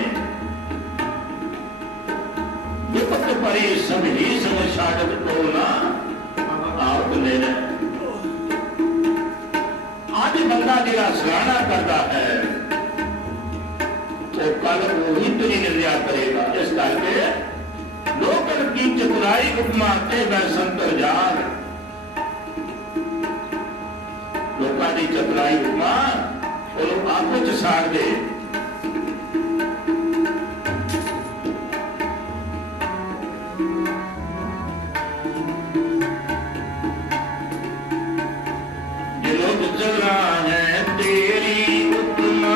विपत परी सब ही समझागत को ना आप दे आज बंदा जिला सराहना करता है तो कल वही तेरी निंदा करेगा। इस करके लोकन की चतुराई उपमा ते वह संतर जार लोगों की चतुराई उपमा उन्होंने आपस च साड़ दे। चलना है तेरी उपमा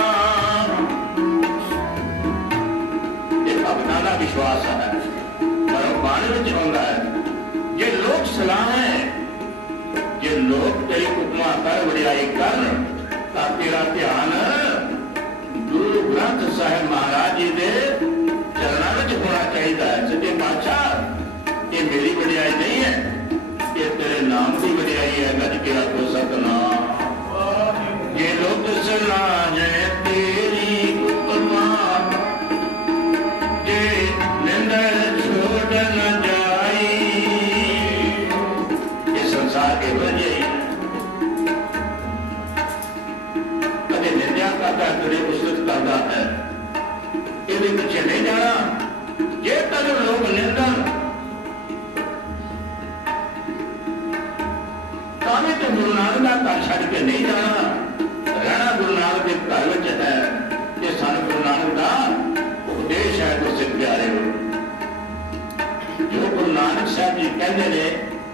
ये अपना विश्वास है पर बाण में होता है ये लोग सलाह है ये लोग तेरी उपमा कर बड़ाई कर तेरा ध्यान गुरु ग्रंथ साहिब महाराज जी के चरणों में होना चाहिए। सच्चे पातशाह ये मेरी बड़ाई नहीं है ये तेरे नाम की बड़ाई है। गज के आखो सतनाम ये लोग सलाह है तेरी उपमा जे निंदर छोड़ न जाई ये संसार के वजह कभी निंदा करता कभी उसत करता है ये पीछे नहीं जाना। जे तक लोग निंदन ताकि तो गुरु नानक का घर छड़ के नहीं जाना रहना गुरु नानक के घर में है। ये सन गुरु नानक का उपदेश है गुरसिख प्यारे जो गुरु नानक साहब जी कहते ने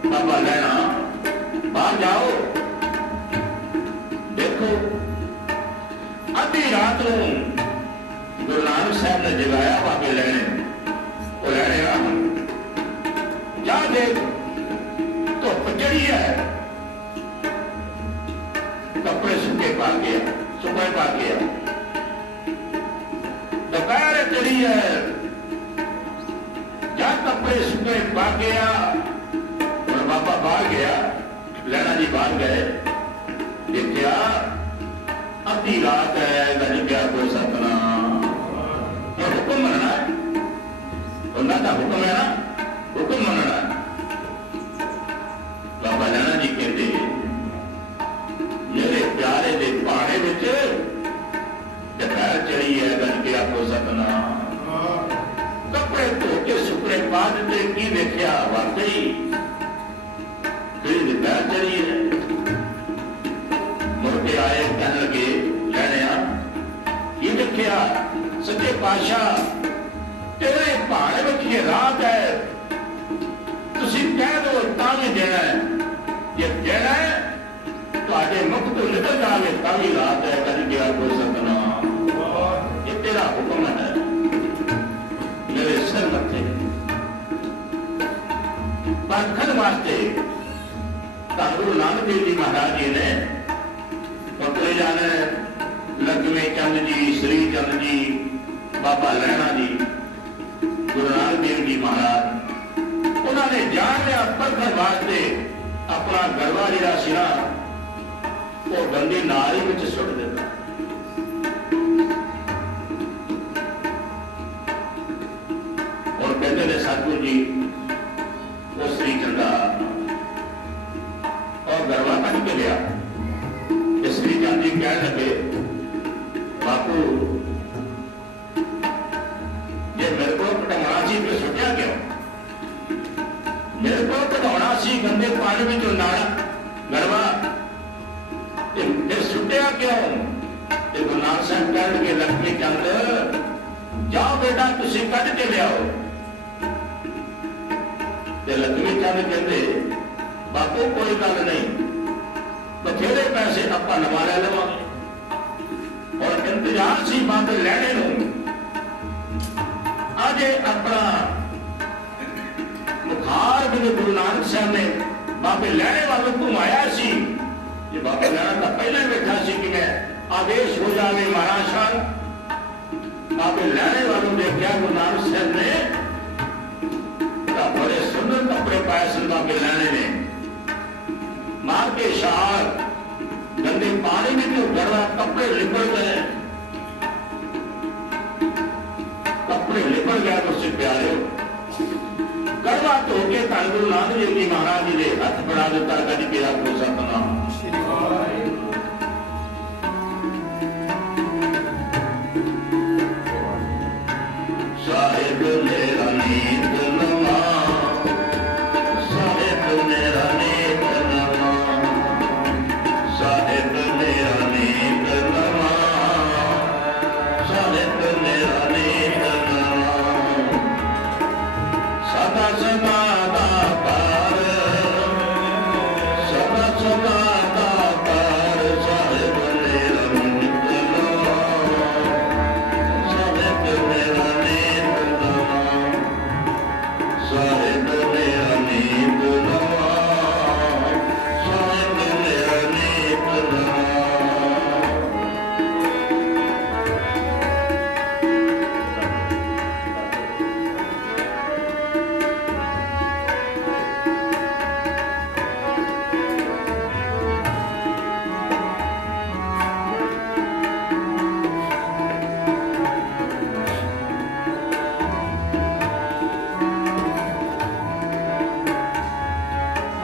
बाबा लैना बाहर जाओ देखो अद्धी रात को गुरु नानक साहब ने जगाया बाबे लैने वो लैने जा देख धुप चढ़ी है कपड़े सूखे पा गया सुबह पा गया दोपहर चढ़ी है जा कपड़े सूखे पा गया और बाबा बाहर गया लैना जी बाहर गए देखा अद्धी रात है गज गया कोई सतनाम ये हुक्म मनना है उन्होंने हुक्म है ना हुक्म मनना है। बाबा लैना जी कहते मेरे प्यारे दे पहाड़े विच दोपहर चढ़ी है गज के आखो सतनाम कपड़े धो के सुकड़े पा दिते की देखा वाकई फिर दोपहर चढ़ी है। मुड़ के आए कह लगे लैनिया ये देखा सच्चे पातशाह तेरे पहाड़े विच ये रात है तुसी कह दो तां भी देना है जे देना है तुहाडे मुख तो निकल जाए तभी रात है कल गया कोई सतनाम ये तेरा हुक्म है मेरे सिर मथे परखण वास्ते गुरु नानक देव जी महाराज जी ने पकड़े जाने लक्ष्मी चंद जी श्री चंद जी बाबा लैना जी गुरु नानक देव जी महाराज उन्होंने जान लिया परखण वास्ते अपना गरबा जिहड़ा सी ना वो गंदी नाली में सुट देता। और कहते ने सतगुरु जी वो श्री चंदा और गरबा कट के लिया श्री चंद जी कह लगे बापू ये मेरे को कटवाना सी तो सुटिया क्यों मेरे को कटवाना सी गंदे पानी में जो नाला गरबा फिर सुटिया क्यों गुरु नानक साहब कह के लक्ष्मी चंद जाओ बेटा तुसी कट के लियाओ लक्ष्मी चंद कहते बापू कोई गल नहीं बथेरे पैसे आप नवा ले लवांगे और इंतजार सी बाबे लैने अजे अपना बुखार भी गुरु नानक साहब ने बाबे लैने वालों घुमाया सी ये बाबा लैना का पहले बैठा सी कि मैं आदेश हो जावे महाराज आपे लैने वालों देखा गुरु नानक साहब ने बड़े सुंदर कपड़े पाए सन बाबे लैने ने मार के शार गंदे पानी में जो गड़ा कपड़े लिपट गए कपड़े लिपट गए मुझसे प्यारे करवा धो के धन गुरु नानक देव जी महाराज जी ने हथ बढ़ा दिता कभी मेरा भरोसा बना साहिब मेरा नीत नवा साहिब मेरा नीत नवा साहिब मेरा नीत नवा साहिब मेरा नीत नवा सदा सदा दा पार सदा सदा दा पार साहिब मेरा नीत नवा साहिब मेरा नीत नवा साहिब मेरा नीत नवा साहिब मेरा नीत नवा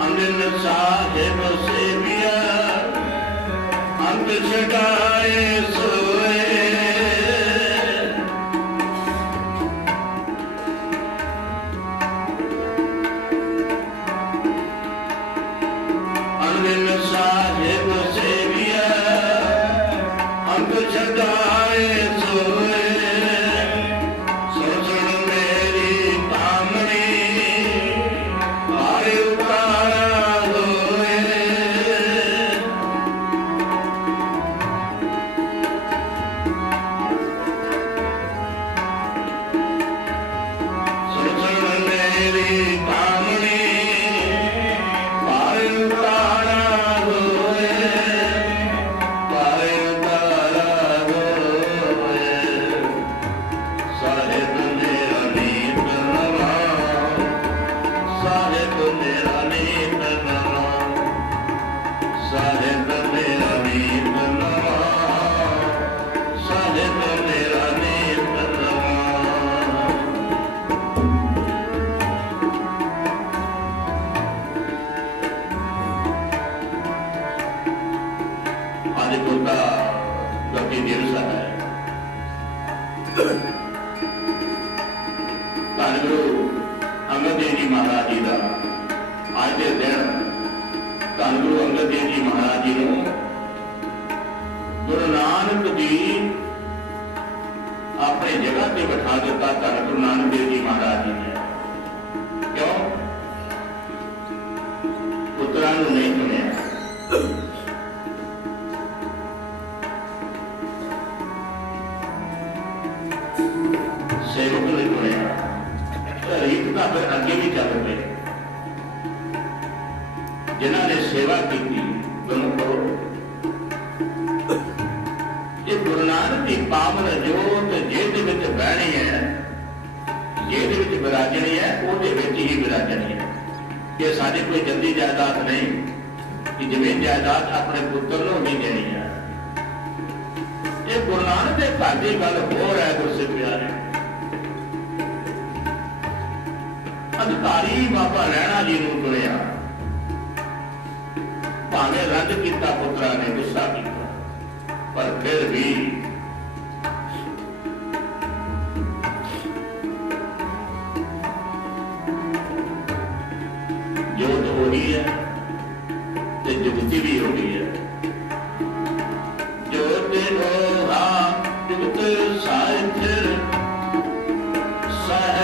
अंदिन साहिब सेविया अंत छटाए सोए अंदिन साहिब सेविया अंत छटाए सोए सोचण मेरी कामनी आरे उतारा होए सोचण मेरी कामनी आरे उतारा होए आरे उतारा होए साहिब मेरा नीत नवा साहिब मेरा नीत नवा साहिब मेरा नीत नवा साहिब मेरा नीत नवा आज गुरदा गति दिवस है धन गुरु अंगद देव जी महाराज जी का आज के दिन धन गुरु अंगद देव जी महाराज जी ने गुरु नानक जी अपनी जगह पे बैठा दिता धन गुरु नानक देव जी महाराज जी ने क्यों पुत्रा नहीं चुनिया सेवक नहीं चुनिया रीत का फिर अगे भी चल पे जिन्हों ने सेवा की तुम करो ये गुरु नानक की पावन जोत जेद विच बहनी है जेद विच विराजनी है ਉਹਦੇ ਵਿੱਚ ही विराजनी है ये साडी कोई जल्दी जायदाद नहीं कि जमीन जायदाद अपने पुत्र ਨੂੰ नहीं देनी है ये गुरु नानक के घर की गल हो रहा है गुरसिख प्यारे अधिकारी बाबा रैणा जी ਨੂੰ चुनिया भावे रंज किया पुत्रा ने गुस्सा किया पर फिर भी जोत हो रही है तो जुगती भी हो रही है जोत हो जुगत साहित्य सह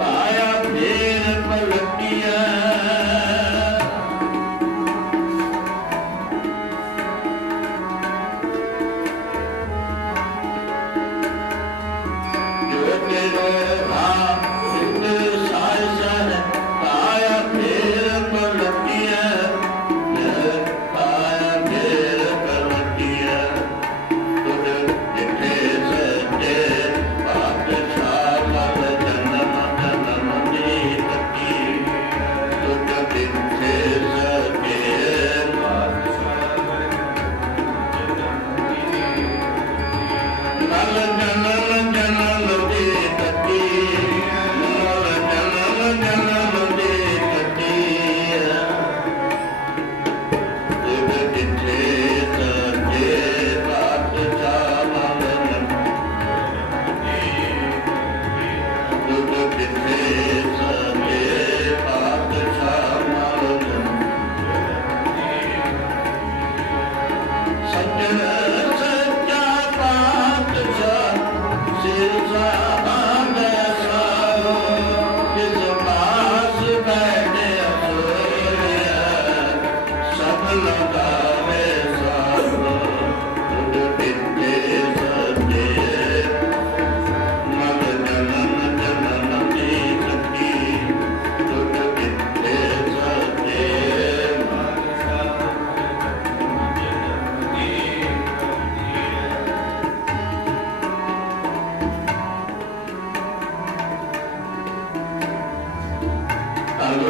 पाया फेर पलटिया पाया फेर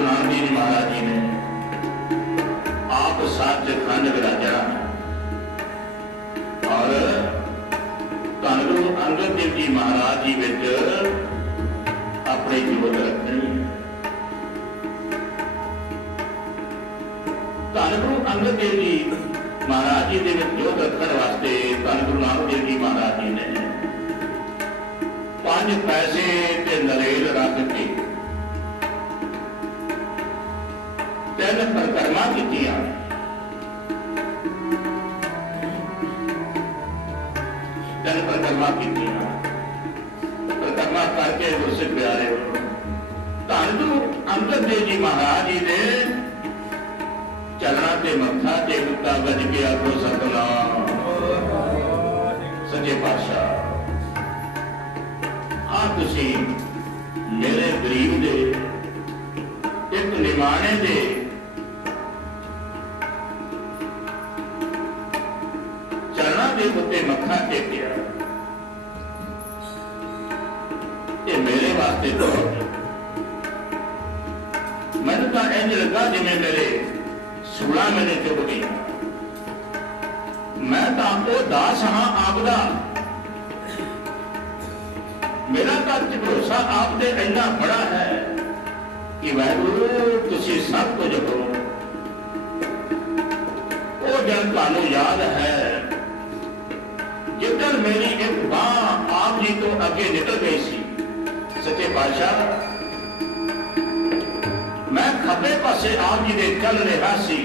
नानक देव जी महाराज जी ने आप सच खंड विराजा और धन गुरु अंगद देव जी महाराज जी विच अपनी जोत रखनी। धन गुरु अंगद देव जी महाराज जी दे विच जोत रखने वास्ते धन गुरु नानक देव जी महाराज जी ने 5 पैसे ते नरेल रख के 3 परिक्रमा कीतियां। परिक्रमा कीतियां, परिक्रमा करके गुरसिख प्यारे धन गुरु अंगद देव जी महाराज जी ने चलना ते मत्था टेकता गज के आखो सतनाम सच्चे पातशाह। आ तुसी मेरे गरीब दे एक निमाणे दे चलना दे उत्ते मत्था टेकिया, ये मेरे वास्ते तो मैंने तो इंज लगा जिवें मेरे सूला मैंने चुभ गई। मैं तो आपको दास हाँ आपदा, मेरा तो भरोसा आप ते इन्ना बड़ा है कि वाहिगुरू तुसी सब कुछ करो। वो जन तुहानू याद है जिधर मेरी एक बांह आप जी तो अगे निकल गई सी सच्चे पातशाह, मैं खब्बे पासे आप जी दे चल रहा सी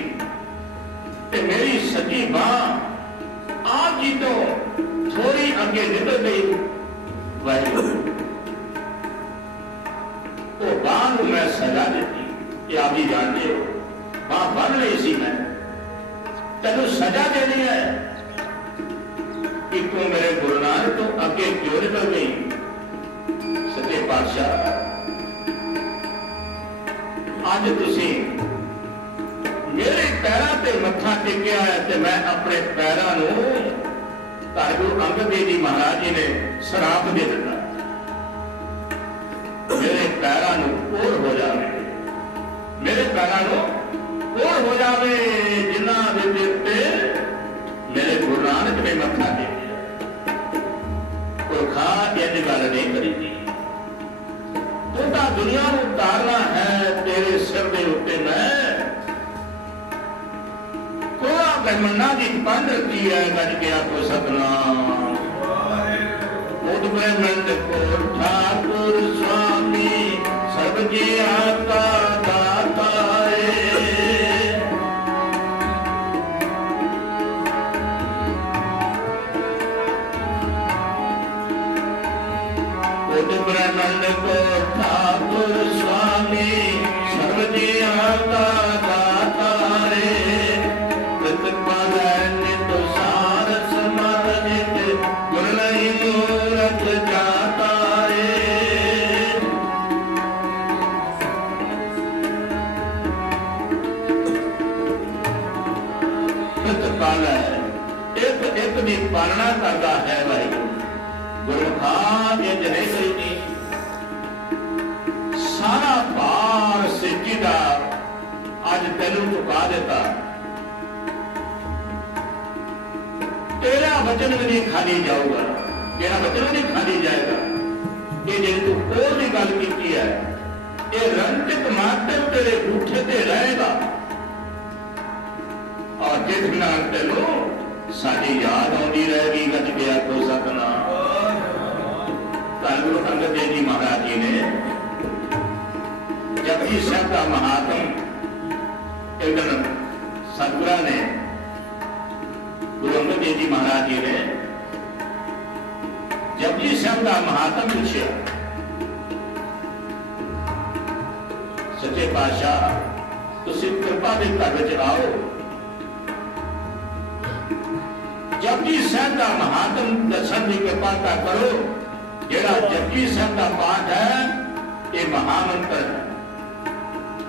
ते मेरी सज्जी बांह आप जी तो थोड़ी अगे निकल गई। वाहिगुरू वो बांह नूं मैं सजा दी कि आप जी जानते हो बांह बन रही सी, मैं तेनू सजा देनी है कि तू मेरे गुरु नानक तो अगे क्यों निकल गई। सच्चे पातशाह अज तुसी मेरे पैरों ते मत्था टेकिया है ते मैं अपने पैरों नूं धन गुरु अंगद देव जी महाराज जी ने श्राप दे दिता। मेरे पैरों नूं कोड़ हो जावे, मेरे पैरों नूं कोड़ हो जावे जिन्हां दे उत्ते मेरे गुरु नानक ने मत्था टेकिया। पुरखा इंज गल नहीं करी थी, तू तो दुनिया को उतारना है, तेरे सिर के उत्ते मैं कोड़ा ब्रह्मणा की पंड रखी है गज के आपको सतनाम। मुझ ब्रह्मंड को ठाकुर स्वामी सब जी आता दाता ब्रह्मंड को ठाकुर स्वामी सर्वजी आता दाता रे। प्रतिपल नित सार समर नित गुर नहीं मूरत जाता रे। प्रतिपल एक एक की पालना करता है वाहिगुरू। गुरमुखा इंज नहीं करी, सारा भार सिद्धि का अज तेनू चुका देता। तेरा वचन भी नहीं खाली जाऊगा, तेरा वचन भी नहीं खाली जाएगा। ये जी तू कोई भी गल की है ये रंजित मात्र तेरे बूठे ते रहेगा और जिस नाल तेनू साडी याद आउंदी रहेगी गज के आखो सतनाम। धन गुरु अंगद देव जी महाराज जी ने जपजी साहब का महात्म एक दिन सतगुरु ने गुरु अंगद देव जी महाराज जी ने जपजी साहब का महात्म पूछा। सच्चे पातशाह तुसी कृपा के घर में आओ, जपजी साहब का महात्म दर्शन की कृपा का करो। जेड़ा जपजी साहब का पाठ है ये महामंत्र है,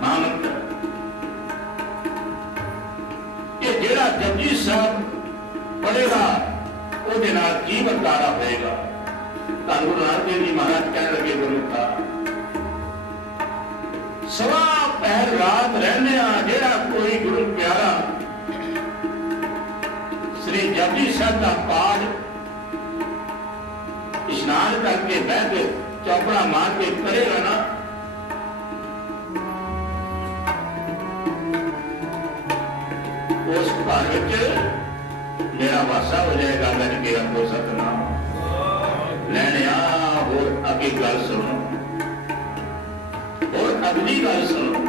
महामंत्र। ये जेड़ा जपजी साहब पढ़ेगा उसके नाल की बर्तारा होएगा। धन गुरु नानक देव जी महाराज कह लगे गुरु का सवा ਪਹਿਰ ਰਾਤ ਰਹਿੰਦੇ ਆ ਜਿਹੜਾ ਕੋਈ ਗੁਰੂ ਪਿਆਰਾ ਸ੍ਰੀ ਜਪਜੀ ਸਾਹਿਬ ਦਾ ਪਾਠ ਇਸ਼ਨਾਨ ਕਰਕੇ ਬਹਿ ਕੇ ਚੌਪੜਾ ਮਾਰ ਕੇ ਕਰੇਗਾ ਨਾ, ਉਸ ਘਰ ਵਿੱਚ ਮੇਰਾ ਵਾਸਾ ਹੋ ਜਾਏਗਾ। ਮੈਂ ਕਿਹਾ ਹੋ ਸਤਨਾਮ ਲੈਣਿਆ। ਹੋਰ ਅੱਗੇ ਗੱਲ ਸੁਣੋ, ਹੋਰ ਅਗਲੀ ਗੱਲ ਸੁਣੋ।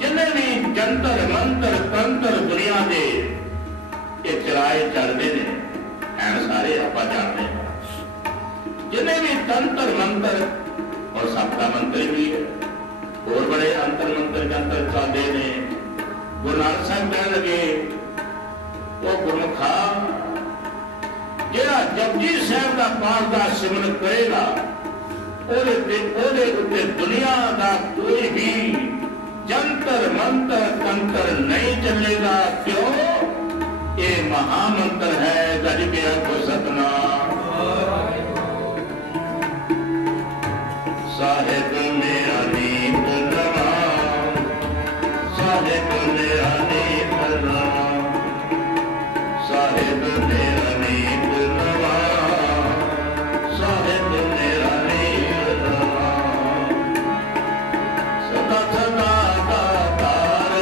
ਜਿੰਨੇ ਵੀ ਜੰਤਰ ਮੰਤਰ ਤੰਤਰ ਦੁਨੀਆ ਦੇ ਇਹ ਚਲਾਏ ਚੱਲਦੇ ਨੇ, ਐਨ ਸਾਰੇ ਆਪਾਂ ਜਾਣਦੇ ਹਾਂ। ਜਿੰਨੇ ਵੀ ਤੰਤਰ ਮੰਤਰ ਔਰ ਸੱਤਾ ਮੰਤਰ ਵੀ ਹੈ, ਹੋਰ ਬੜੇ ਅੰਤਰ ਮੰਤਰ ਜੰਤਰ ਚੱਲਦੇ ਨੇ। ਗੁਰੂ ਨਾਨਕ ਸਾਹਿਬ ਕਹਿਣ ਲੱਗੇ, ਉਹ ਗੁਰਮੁਖਾ ਜਿਹੜਾ ਜਪਜੀ ਸਾਹਿਬ ਦਾ ਪਾਠ ਦਾ ਸਿਮਰਨ ਕਰੇਗਾ, ਉਹਦੇ ਉੱਤੇ ਦੁਨੀਆ ਦਾ ਕੋਈ ਵੀ ਜੰਤਰ ਮੰਤਰ ਤੰਤਰ ਨਹੀਂ ਚੱਲੇਗਾ। ਕਿਉਂ? ਇਹ ਮਹਾ ਮੰਤਰ ਹੈ। ਗੱਜ ਕੇ ਆਖੋ ਸਤਨਾਮ। ਸਾਹਿਬ ਮੇਰਾ ਨੀਤ ਨਵਾਂ, ਸਾਹਿਬ ਮੇਰਾ ਨੀਤ ਨਵਾਂ, ਸਾਹਿਬ ਮੇਰਾ ਨੀਤ ਨਵਾਂ, ਸਾਹਿਬ ਮੇਰਾ ਨੀਤ ਨਵਾਂ। ਸਦਾ ਸਦਾ ਦਾਤਾਰ,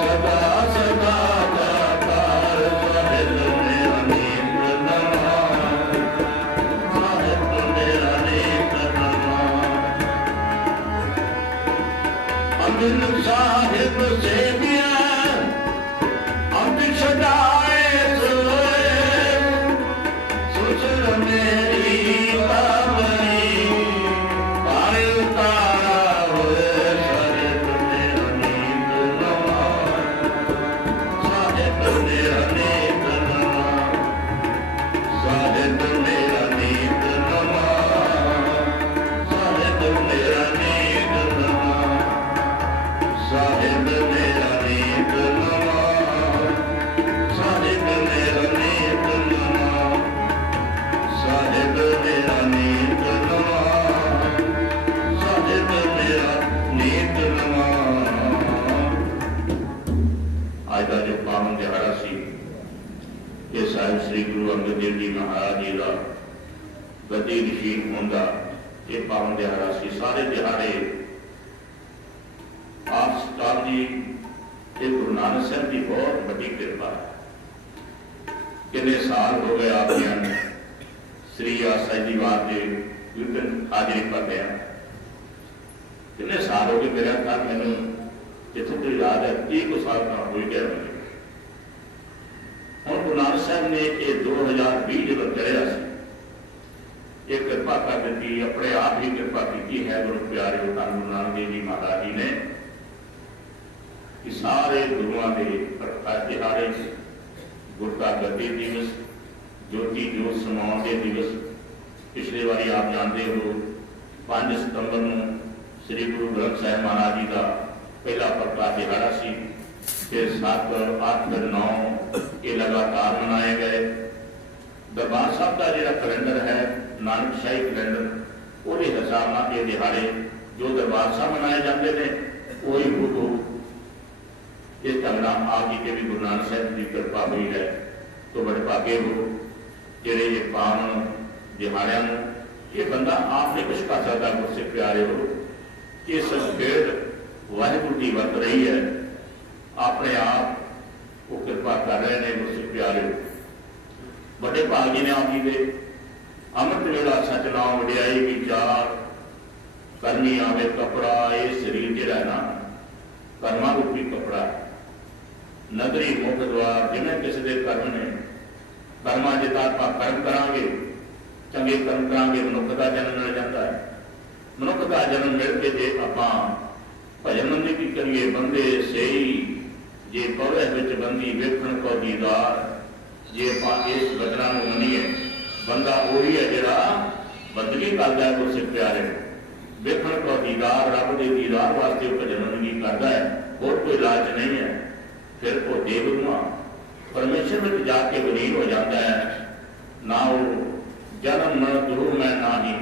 ਸਦਾ ਸਦਾ ਦਾਤਾਰ, ਸਾਹਿਬ ਮੇਰਾ ਨੀਤ ਨਵਾਂ, ਸਾਹਿਬ ਮੇਰਾ ਨੀਤ ਨਵਾਂ। ਅਮਿਨ ਸਾਹਿਬ ਸੇਵੀਆ ਅੰਤ ਛਡਾਏ ਸੋਏ, ਸੁਸਰ ਮੇਰੀ ਬਾਬਰੀ ਪਾਰ ਉਤਾਰਾ ਹੋਏ। ਸਾਹਿਬ ਮੇਰਾ ਨੀਤ ਨਵਾਂ, ਸਾਹਿਬ ਮੇਰਾ ਨੀਤ ਨਵਾਂ, ਸਾਹਿਬ ਮੇਰਾ ਨੀਤ ਨਵਾਂ, ਸਾਹਿਬ ਮੇਰਾ ਨੀਤ ਨਵਾਂ, ਸਾਹਿਬ ਮੇਰਾ ਨੀਤ ਨਵਾਂ, ਸਾਹਿਬ ਮੇਰਾ ਨੀਤ ਨਵਾਂ, ਸਾਹਿਬ ਮੇਰਾ ਨੀਤ ਨਵਾਂ, ਸਾਹਿਬ ਮੇਰਾ ਨੀਤ ਨਵਾਂ। ਅੱਜ ਦਾ ਜੋ ਪਾਵਨ ਦਿਹਾੜਾ ਸੀ, ਇਹ ਸਾਹਿਬ ਸ੍ਰੀ ਗੁਰੂ ਅੰਗਦ ਦੇਵ ਜੀ ਮਹਾਰਾਜ ਜੀ ਦਾ ਗੱਦੀ ਨਸ਼ੀਨ ਹੋਣ ਦਾ ਇਹ ਪਾਵਨ ਦਿਹਾੜਾ ਸੀ। ਸਾਰੇ ਦਿਹਾੜੇ ਆਪ ਸਰਕਾਰ ਜੀ ਤੇ ਗੁਰੂ ਨਾਨਕ ਸਾਹਿਬ ਦੀ ਬਹੁਤ ਵੱਡੀ ਕਿਰਪਾ ਹੈ। ਕਿੰਨੇ ਸਾਲ ਹੋ ਗਏ ਆਪਿਆਂ ਨੂੰ ਸ੍ਰੀ ਆਸਾ ਜੀ ਵਾਰ ਦੇ ਵਿਭਿੰਨ ਹਾਜ਼ਰੀ ਭਰਦੇ ਆ। ਕਿੰਨੇ ਸਾਲ ਹੋ ਗਏ ਮੇਰਾ ਘਰ ਮੈਨੂੰ ਜਿੱਥੋਂ ਤੋਂ ਯਾਦ ਹੈ 30 ਕੁ ਸਾਲ ਤਾਂ ਹੋ ਗਿਆ ਮੈਨੂੰ। ਹੁਣ ਗੁਰੂ ਨਾਨਕ ਸਾਹਿਬ ਨੇ ਇਹ 2020 ਜਦੋਂ ਚੜਿਆ ਸੀ, ਇਹ ਕਿਰਪਾ ਕਰ ਦਿੱਤੀ, ਆਪਣੇ ਆਪ ਹੀ ਕਿਰਪਾ ਕੀਤੀ ਹੈ ਗੁਰੂ ਪਿਆਰੇ ਧੰਨ ਗੁਰੂ ਨਾਨਕ ਦੇਵ ਜੀ ਮਹਾਰਾਜ ਜੀ ਨੇ ਕਿ ਸਾਰੇ ਗੁਰੂਆਂ ਦੇ ਪ੍ਰਕਾਸ਼ ਦਿਹਾੜੇ, ਗੁਰਤਾ ਗੱਦੀ ਦਿਵਸ, ਜੋਤੀ ਜੋਤ ਸਮਾਉਣ ਦੇ ਦਿਵਸ। ਪਿਛਲੇ ਵਾਰੀ ਆਪ ਜਾਣਦੇ ਹੋ 5 ਸਤੰਬਰ ਨੂੰ ਸ੍ਰੀ ਗੁਰੂ ਗ੍ਰੰਥ ਸਾਹਿਬ ਮਹਾਰਾਜ ਜੀ ਦਾ ਪਹਿਲਾ ਪ੍ਰਕਾਸ਼ ਦਿਹਾੜਾ ਸੀ। ਫਿਰ 7, 8, 9 ਇਹ ਲਗਾਤਾਰ ਮਨਾਏ ਗਏ। ਦਰਬਾਰ ਸਾਹਿਬ ਦਾ ਜਿਹੜਾ ਕੈਲੰਡਰ ਹੈ, ਨਾਨਕ ਸ਼ਾਹੀ ਕੈਲੰਡਰ, ਉਹਦੇ ਹਿਸਾਬ ਨਾਲ ਇਹ ਦਿਹਾੜੇ ਜੋ ਦਰਬਾਰ ਸਾਹਿਬ ਮਨਾਏ ਜਾਂਦੇ ਨੇ ਉਹੀ ਹੋ ਇਹ ਢੰਗਣਾ ਆਪ ਜੀ ਤੇ ਵੀ ਗੁਰੂ ਨਾਨਕ ਸਾਹਿਬ ਦੀ ਕਿਰਪਾ ਹੋਈ ਹੈ। ਤੋਂ ਬੜੇ ਭਾਗੇ ਹੋ ਜਿਹੜੇ ਇਹ ਪਾਵਨ ਦਿਹਾੜਿਆਂ ਨੂੰ ਇਹ ਬੰਦਾ ਆਪ ਨਹੀਂ ਕੁਛ ਕਰ ਸਕਦਾ। ਗੁਰਸਿੱਖ ਪਿਆਰੇ ਹੋ, ਇਹ ਸਭ ਖੇਡ ਵਾਹਿਗੁਰੂ ਦੀ ਵਰਤ ਰਹੀ ਹੈ। ਆਪਣੇ ਆਪ ਉਹ ਕਿਰਪਾ ਕਰ ਰਹੇ ਨੇ ਗੁਰਸਿੱਖ ਪਿਆਰੇ ਹੋ। ਵੱਡੇ ਭਾਗ ਜੀ ਨੇ ਆਪ ਜੀ ਦੇ ਅੰਮ੍ਰਿਤ ਵੇਲਾ ਸੱਚ ਨਾਮ ਵਡਿਆਈ ਵਿਚਾਰ ਕਰਨੀ ਆਵੇ ਕਪੜਾ। ਇਹ ਸਰੀਰ ਜਿਹੜਾ ਹੈ ਨਾ ਕਰਮਾਂ ਰੂਪੀ ਕਪੜਾ, ਨਗਰੀ ਮੁਖ ਦਵਾਰ। ਜਿਵੇਂ ਕਿਸੇ ਦੇ ਕਰਮ ਨੇ, ਕਰਮਾਂ ਦੇ ਤਾਂ ਆਪਾਂ ਕਰਮ ਕਰਾਂਗੇ, ਚੰਗੇ ਕਰਮ ਕਰਾਂਗੇ, ਮਨੁੱਖ ਦਾ ਜਨਮ ਮਿਲ ਜਾਂਦਾ ਹੈ। ਮਨੁੱਖ ਦਾ ਜਨਮ ਮਿਲ ਕੇ ਜੇ ਆਪਾਂ ਭਜਨ ਮੰਦੀ ਕੀ ਕਰੀਏ, ਬੰਦੇ ਸਹੀ ਜੇ ਪਵੇ ਵਿੱਚ ਬੰਦੀ ਵੇਖਣ ਕੋ ਦੀਦਾਰ। ਜੇ ਆਪਾਂ ਇਸ ਬਚਨਾਂ ਨੂੰ ਮੰਨੀਏ, ਬੰਦਾ ਉਹੀ ਹੈ ਜਿਹੜਾ ਬੰਦਗੀ ਕਰਦਾ ਹੈ ਗੁਰਸਿੱਖ ਪਿਆਰੇ। ਵੇਖਣ ਕੋ ਦੀਦਾਰ, ਰੱਬ ਦੇ ਦੀਦਾਰ ਵਾਸਤੇ ਉਹ ਭਜਨ ਮੰਦੀ ਕਰਦਾ ਹੈ, ਹੋਰ ਕੋਈ ਲਾਲਚ ਨਹੀਂ ਹੈ। ਫਿਰ ਉਹ ਦੇਵਗੁਆ ਪਰਮੇਸ਼ਰ ਵਿੱਚ ਜਾ ਕੇ ਵਿਲੀਨ ਹੋ ਜਾਂਦਾ ਹੈ। ਨਾ ਉਹ ਜਨਮ ਮਰਨ ਦੁਰੂ ਮੈਂ ਨਾਹੀ,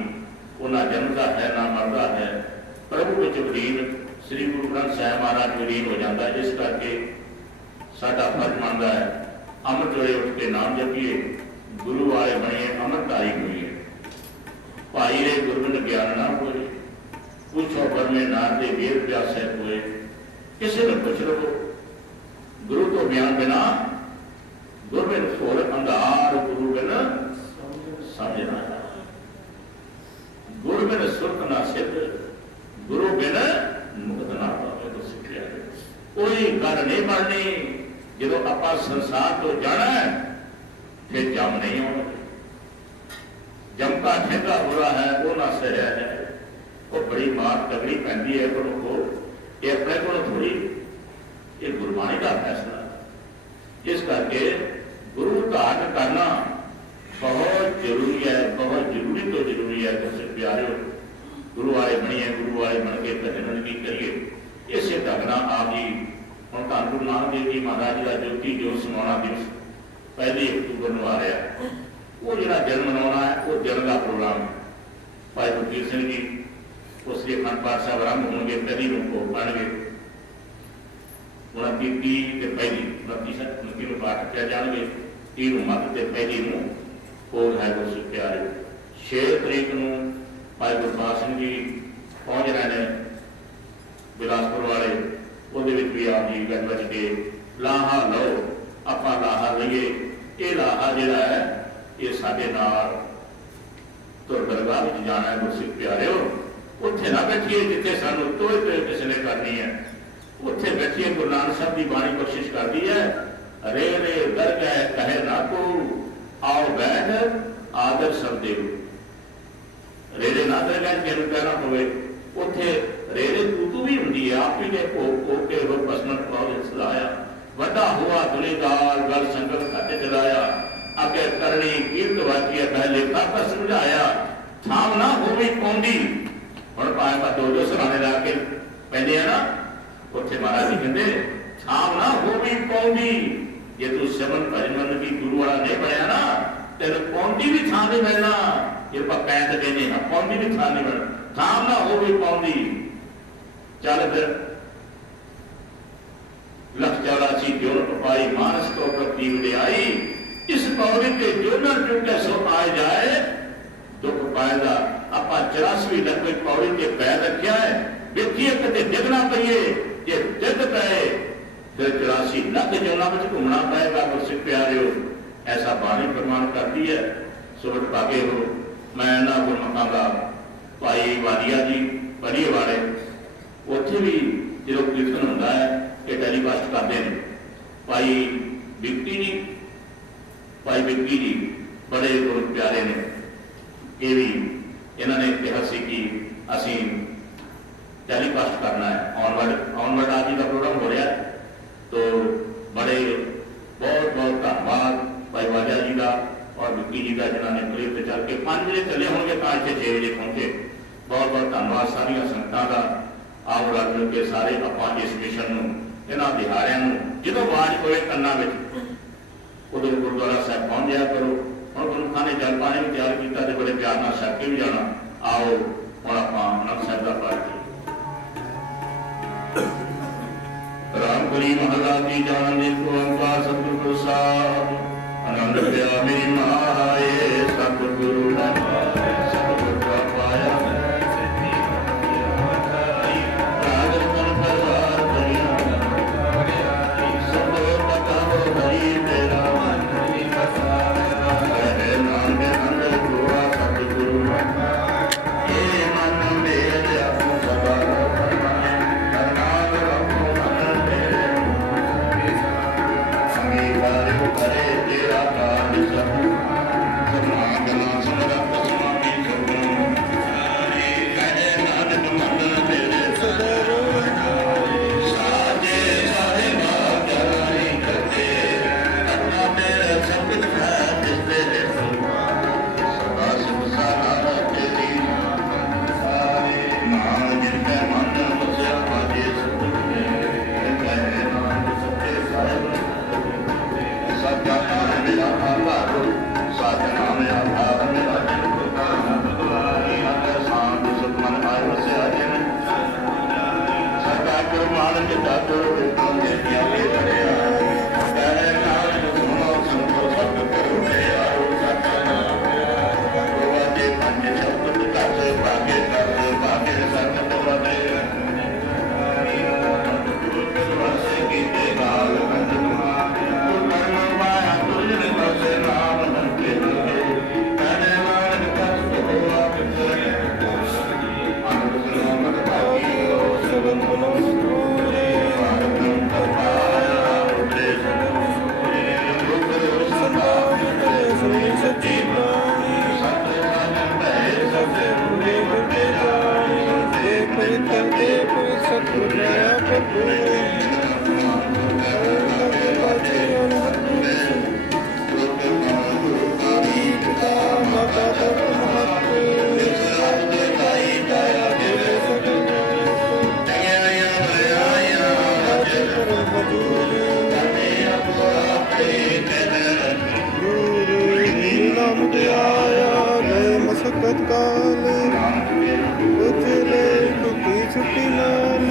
ਉਹਨਾਂ ਜਨਮਦਾ ਹੈ ਨਾ ਮਰਦਾ ਹੈ। ਪ੍ਰਭੂ ਵਿੱਚ ਵਿਲੀਨ ਸ੍ਰੀ ਗੁਰੂ ਗ੍ਰੰਥ ਸਾਹਿਬ ਮਹਾਰਾਜ ਵਿਲੀਨ ਹੋ ਜਾਂਦਾ। ਇਸ ਕਰਕੇ ਸਾਡਾ ਫਰਜ਼ ਬਣਦਾ ਹੈ ਅੰਮ੍ਰਿਤ ਵੇਲੇ ਉੱਠ ਕੇ ਨਾਮ ਜਪੀਏ, ਗੁਰੂ ਵਾਲੇ ਬਣੀਏ, ਅੰਮ੍ਰਿਤਧਾਰੀ ਹੋਈਏ। ਭਾਈ ਰੇ ਗੁਰਬਿਨ ਗਿਆਨ ਨਾ ਹੋਏ, ਪੁੱਛੋ ਬਰਮੇ ਨਾਮ ਦੇ ਵੇਦ ਵਿਆਸ ਹੈ ਹੋਏ। ਕਿਸੇ ਨੂੰ ਪੁੱਛ ਲਵੋ ਗੁਰੂ ਤੋਂ ਬਿਆਨ ਬਿਨਾ, ਗੁਰਬਿਨ ਘੋਰ ਅੰਧਾਰ, ਗੁਰੂ ਬਿਨ ਸਮਝ ਨਾ ਆਇਆ। ਗੁਰੂ ਬਿਨ ਸੁਰਤ ਨਾ ਸਿੱਧ, ਗੁਰੂ ਬਿਨ ਮੁਕਤ ਨਾ ਪਾਵੇ। ਤੋਂ ਸਿੱਖਿਆ ਕੋਈ ਗੱਲ ਨਹੀਂ ਬਣਨੀ। ਜਦੋਂ ਆਪਾਂ ਸੰਸਾਰ ਤੋਂ ਜਾਣਾ ਫਿਰ ਜਮ ਨਹੀਂ ਆਉਣਾ। ਜਮ ਦਾ ਠੇਕਾ ਬੁਰਾ ਹੈ ਉਹ ਨਾ ਸਹਿਆ ਹੈ। ਉਹ ਬੜੀ ਮਾਰ ਤਗੜੀ ਪੈਂਦੀ ਹੈ ਪਰ ਉਹ ਇਹ ਆਪਣੇ ਕੋਲ ਥੋੜੀ, ਇਹ ਗੁਰਬਾਣੀ ਦਾ ਫੈਸਲਾ। ਇਸ ਕਰਕੇ ਗੁਰੂ ਧਾਰਨ ਕਰਨਾ ਬਹੁਤ ਜ਼ਰੂਰੀ ਹੈ, ਬਹੁਤ ਜ਼ਰੂਰੀ ਤੋਂ ਜ਼ਰੂਰੀ ਹੈ। ਤੁਸੀਂ ਪਿਆਰਿਓ ਗੁਰੂ ਵਾਲੇ ਬਣੀਏ, ਗੁਰੂ ਵਾਲੇ ਬਣ ਕੇ ਭਜਨ ਕੀ ਕਰੀਏ। ਇਸੇ ਢੰਗ ਨਾਲ ਆਪ ਜੀ ਹੁਣ ਧੰਨ ਗੁਰੂ ਨਾਨਕ ਦੇਵ ਜੀ ਮਹਾਰਾਜ ਜੀ ਦਾ ਜੋਤੀ ਜੋਤ ਸਮਾਉਣਾ ਦਿਵਸ 1 ਅਕਤੂਬਰ ਨੂੰ ਆ ਰਿਹਾ। ਉਹ ਜਿਹੜਾ ਜਨਮ ਮਨਾਉਣਾ ਹੈ ਉਹ ਜਨਮ ਦਾ ਪ੍ਰੋਗਰਾਮ ਹੈ। ਭਾਈ ਫਕੀਰ ਸਿੰਘ ਜੀ ਉਸ ਦੇ ਅਖੰਡ ਪਾਠ ਸਾਹਿਬ ਆਰੰਭ ਹੋਣਗੇ, 1 ਨੂੰ ਭੋਗ ਪੈਣਗੇ। 29 ਤੇ 29 ਨੂੰ ਪਾਠ ਰੱਖਿਆ ਜਾਣਗੇ, 30 ਨੂੰ ਮੱਧ ਤੇ 1 ਨੂੰ ਭੋਗ ਹੈ ਗੁਰੂ ਸਿੱਖ ਪਿਆਰੇ। 6 ਤਰੀਕ ਨੂੰ ਭਾਈ ਗੁਰਦਾਸ ਸਿੰਘ ਜੀ ਪਹੁੰਚ ਰਹੇ ਨੇ ਬਿਲਾਸਪੁਰ ਵਾਲੇ। ਉਹਦੇ ਵਿੱਚ ਵੀ ਆਪ ਜੀ ਗੱਜ ਵੱਜ ਕੇ ਲਾਹਾ ਲਓ, ਆਪਾਂ ਲਾਹਾ ਲਈਏ। ਇਹ ਲਾਹਾ ਜਿਹੜਾ ਹੈ ਇਹ ਸਾਡੇ ਨਾਲ ਤੁਰ ਦਰਗਾਹ ਵਿੱਚ ਜਾਣਾ ਹੈ ਗੁਰੂ ਸਿੱਖ ਪਿਆਰਿਓ। ਉੱਥੇ ਨਾ ਬੈਠੀਏ ਜਿੱਥੇ ਸਾਨੂੰ ਤੋਏ ਤੋਏ ਕਿਸੇ ਨੇ ਕਰਨੀ ਹੈ, ਉੱਥੇ ਬੈਠੀਏ। ਗੁਰੂ ਨਾਨਕ ਸਾਹਿਬ ਦੀ ਬਾਣੀ ਬਖਸ਼ਿਸ਼ ਕਰਦੀ ਹੈ, ਰੇ ਰੇ ਦਰਗਹਿ ਕਹੇ ਨਾ ਕੋ, ਆਓ ਬੈਠ ਆਦਰ ਸਭ ਦੇਵ। ਰੇਰੇ ਨਾ ਦਰਗਹਿ ਜਿਹਨੂੰ ਕਹਿਣਾ ਪਵੇ, ਉੱਥੇ ਰੇਰੇ ਤੂੰ ਵੀ ਹੁੰਦੀ ਹੈ। ਆਪ ਹੀ ਨੇ ਭੋਗ ਕੇ ਉਹ ਪਸਮਨ ਪਾਉ ਸਲਾਇਆ। ਵੱਡਾ ਹੁਆ ਦੁਨੀਦਾਰ ਗਲ ਸੰਗਤ ਖਾਤੇ ਚਲਾਇਆ। ਅੱਗੇ ਕਰਨੀ ਕੀਰਤ ਵਾਚੀਆ ਪਹਿਲੇ ਖਾਤਾ ਸਮਝਾਇਆ। ਥਾਮ ਨਾ ਹੋਵੇ ਪਾਉਂਦੀ। ਹੁਣ ਭਾਵੇਂ ਆਪਾਂ ਦੋ ਸਰਾਣੇ ਲਾ ਕੇ ਪੈਂਦੇ ਆ ਨਾ, ਉੱਥੇ ਮਹਾਰਾਜ ਜੀ ਕਹਿੰਦੇ ਥਾਮ ਨਾ ਹੋਵੇ ਪਾਉਂਦੀ। ਜੇ ਤੂੰ ਸਿਮਰਨ ਭਜਨ ਮੰਨ ਕੀ ਗੁਰੂ ਵਾਲਾ ਨਹੀਂ ਬਣਿਆ ਨਾ, ਤੈਨੂੰ ਪਾਉਂਦੀ ਵੀ ਥਾਂ ਨਹੀਂ ਮਿਲਣਾ। ਜੇ ਆਪਾਂ ਪੈਂਤ ਕਹਿੰਦੇ ਹਾਂ ਪਾਉਂਦੀ ਵੀ ਥਾਂ ਨਹੀਂ ਮਿਲਣਾ। ਥਾਮ ਨਾ ਹੋਵੇ ਪਾਉਂਦੀ। ਚੱਲ ਫਿਰ लख 84 जोन पपाई मानस को प्रति वड्याई। इस पौड़ी के जोनर चुके सो आए जाए दुख पाएगा। आप 84 लख पौड़ी के पैर रखा है, देखिए कदे डिगना पईए। जे डिग पे फिर 84 लख जोना में घूमना पड़ेगा। गुरु सिख प्यारिओ ऐसा बाणी प्रमाण करती है। सुबह भागे हो मैं ना गुरमखा का भाई वालिया जी बड़ी वाले उत्थे भी जो कीर्तन होता है ये टेलीकास्ट करते हैं। भाई बिक्की जी बड़े गुरु प्यारे ने, ये भी इन्होंने कहा कि असी टेलीकास्ट करना है। ऑनवर्ड आज का प्रोग्राम हो रहा है, तो बड़े बहुत बहुत धन्यवाद भाई वाजा जी का और बिक्की जी का जिन्होंने प्रेरित पर चल के 5 बजे चले होंगे तो इतने 6 बजे पहुंचे। बहुत बहुत धन्यवाद सारिया संगतां का। आओ रल मिल के सारे आप इस मिशन में इन्हों दिहाड़ियों जो आवाज होए कन्ना उदो गुरुद्वारा साहब पहुंच जाया करो। हम गुरुखा ने जल पानी भी तैयार किया तो बड़े प्यार नाल छक के भी जाना। आओ हम आप आनंद साहब का पाठ रामपुरी महला की जान देखो ओंकार सतगुरु साहब आनंद प्या मेरी माए सतगुरु सतगुरु का पाया ਨਾਨਕ ਦਾਤੋ ਰੂਪਾਂ ਦੇ ਪਿਆਰੇ ਕਰਿਆ ਕਹਿ ਨਾਨਕ ਸੁਣੋ ਸੰਤੋ ਸਭ ਕਰੋ ਆਓ ਸਤਨਾਮ ਵਾਜੇ ਪੰਜ ਸ਼ਬਦ ਦਸ ਭਾਗੇ ਸਰਬਤ ਵਦੇ ਵਸੇ ਕੀਤੇ ਕਾਲ ਬੰਦਨ ਕਰਮ ਮਾਇਆ ਤੁਝਨ ਕਸੇ ਨਾਮ ਨੰਕੇ ਕਹਿ ਨਾਨਕ ਕਸ ਹੋਆ ਪਿਤਰੇ ਅਨੰਦ ਨਾਮ ਭਾਗੀ ਸਗਨ ਬਨੋ ਪੂਰੇ ਸੱਚੀ ਬਾਣੀ ਸਭੇ ਬੁਰੇ ਗੁਰਦੇ ਜਾਣੀ ਦੇ ਪਵਿੱਤਰ ਦੇ ਪਵਿੱਤ ਸਤਿਗੁਰ ਦਇਆ ਭਰਪੂਰ ਪਿਤਾ ਮਾਤਾ ਤਤ ਮਹਤ ਭਾਈ ਦਇਆ ਦੇ ਸਗਲ ਕਰਮ ਹਜੂਰ ਨਾਮ ਤੇ ਆਇਆ ਲੈ ਮਸਕਤ ਕਾਲ ਉਜਲੇ ਦੁਖੀ ਛੁੱਟੀ ਨਾਲ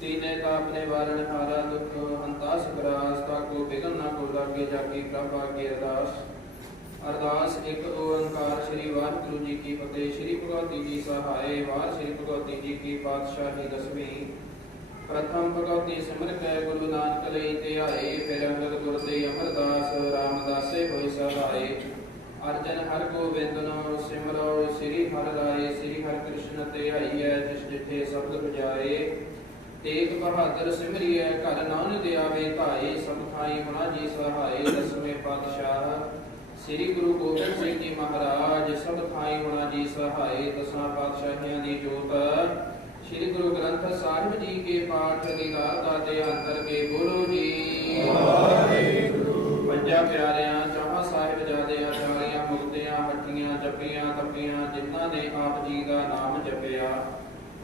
तीने तापने वारण हारा दुख अंतास ग्रास ताको बिगन न को लागे जाके प्रभा के अरदास। अरदास एक ओंकार श्री वाहिगुरु जी की फतेह। श्री भगवती जी सहाय वार श्री भगवती जी की पातशाही दसवीं। प्रथम भगवती सिमर कै गुरु नानक लई ध्याए। फिर अंगद गुर ते अमरदास रामदासे होय सहाय। अर्जन हर गोबिंद नो सिमरो श्री हर राय। श्री हर कृष्ण ते आइए जिस जिठे शब्द बजाए। तेग बहादुर सिमरिय घर नान दियावे धाए। सब खाई गुणा जी सहाय। दसवें पातशाह श्री गुरु गोबिंद सिंह जी महाराज। सब खाई गुणा जी सहाय। दसां पातशाहियां दी जोत श्री गुरु ग्रंथ साहिब जी के पाठ दीदार दाते अंतर के बोलो जी। पंजा प्यारियां चाह साहिब जादियां चालियां मुक्तियां हट्टियां जपियां तपियां जिन्हां ने आप जी का नाम जपिया।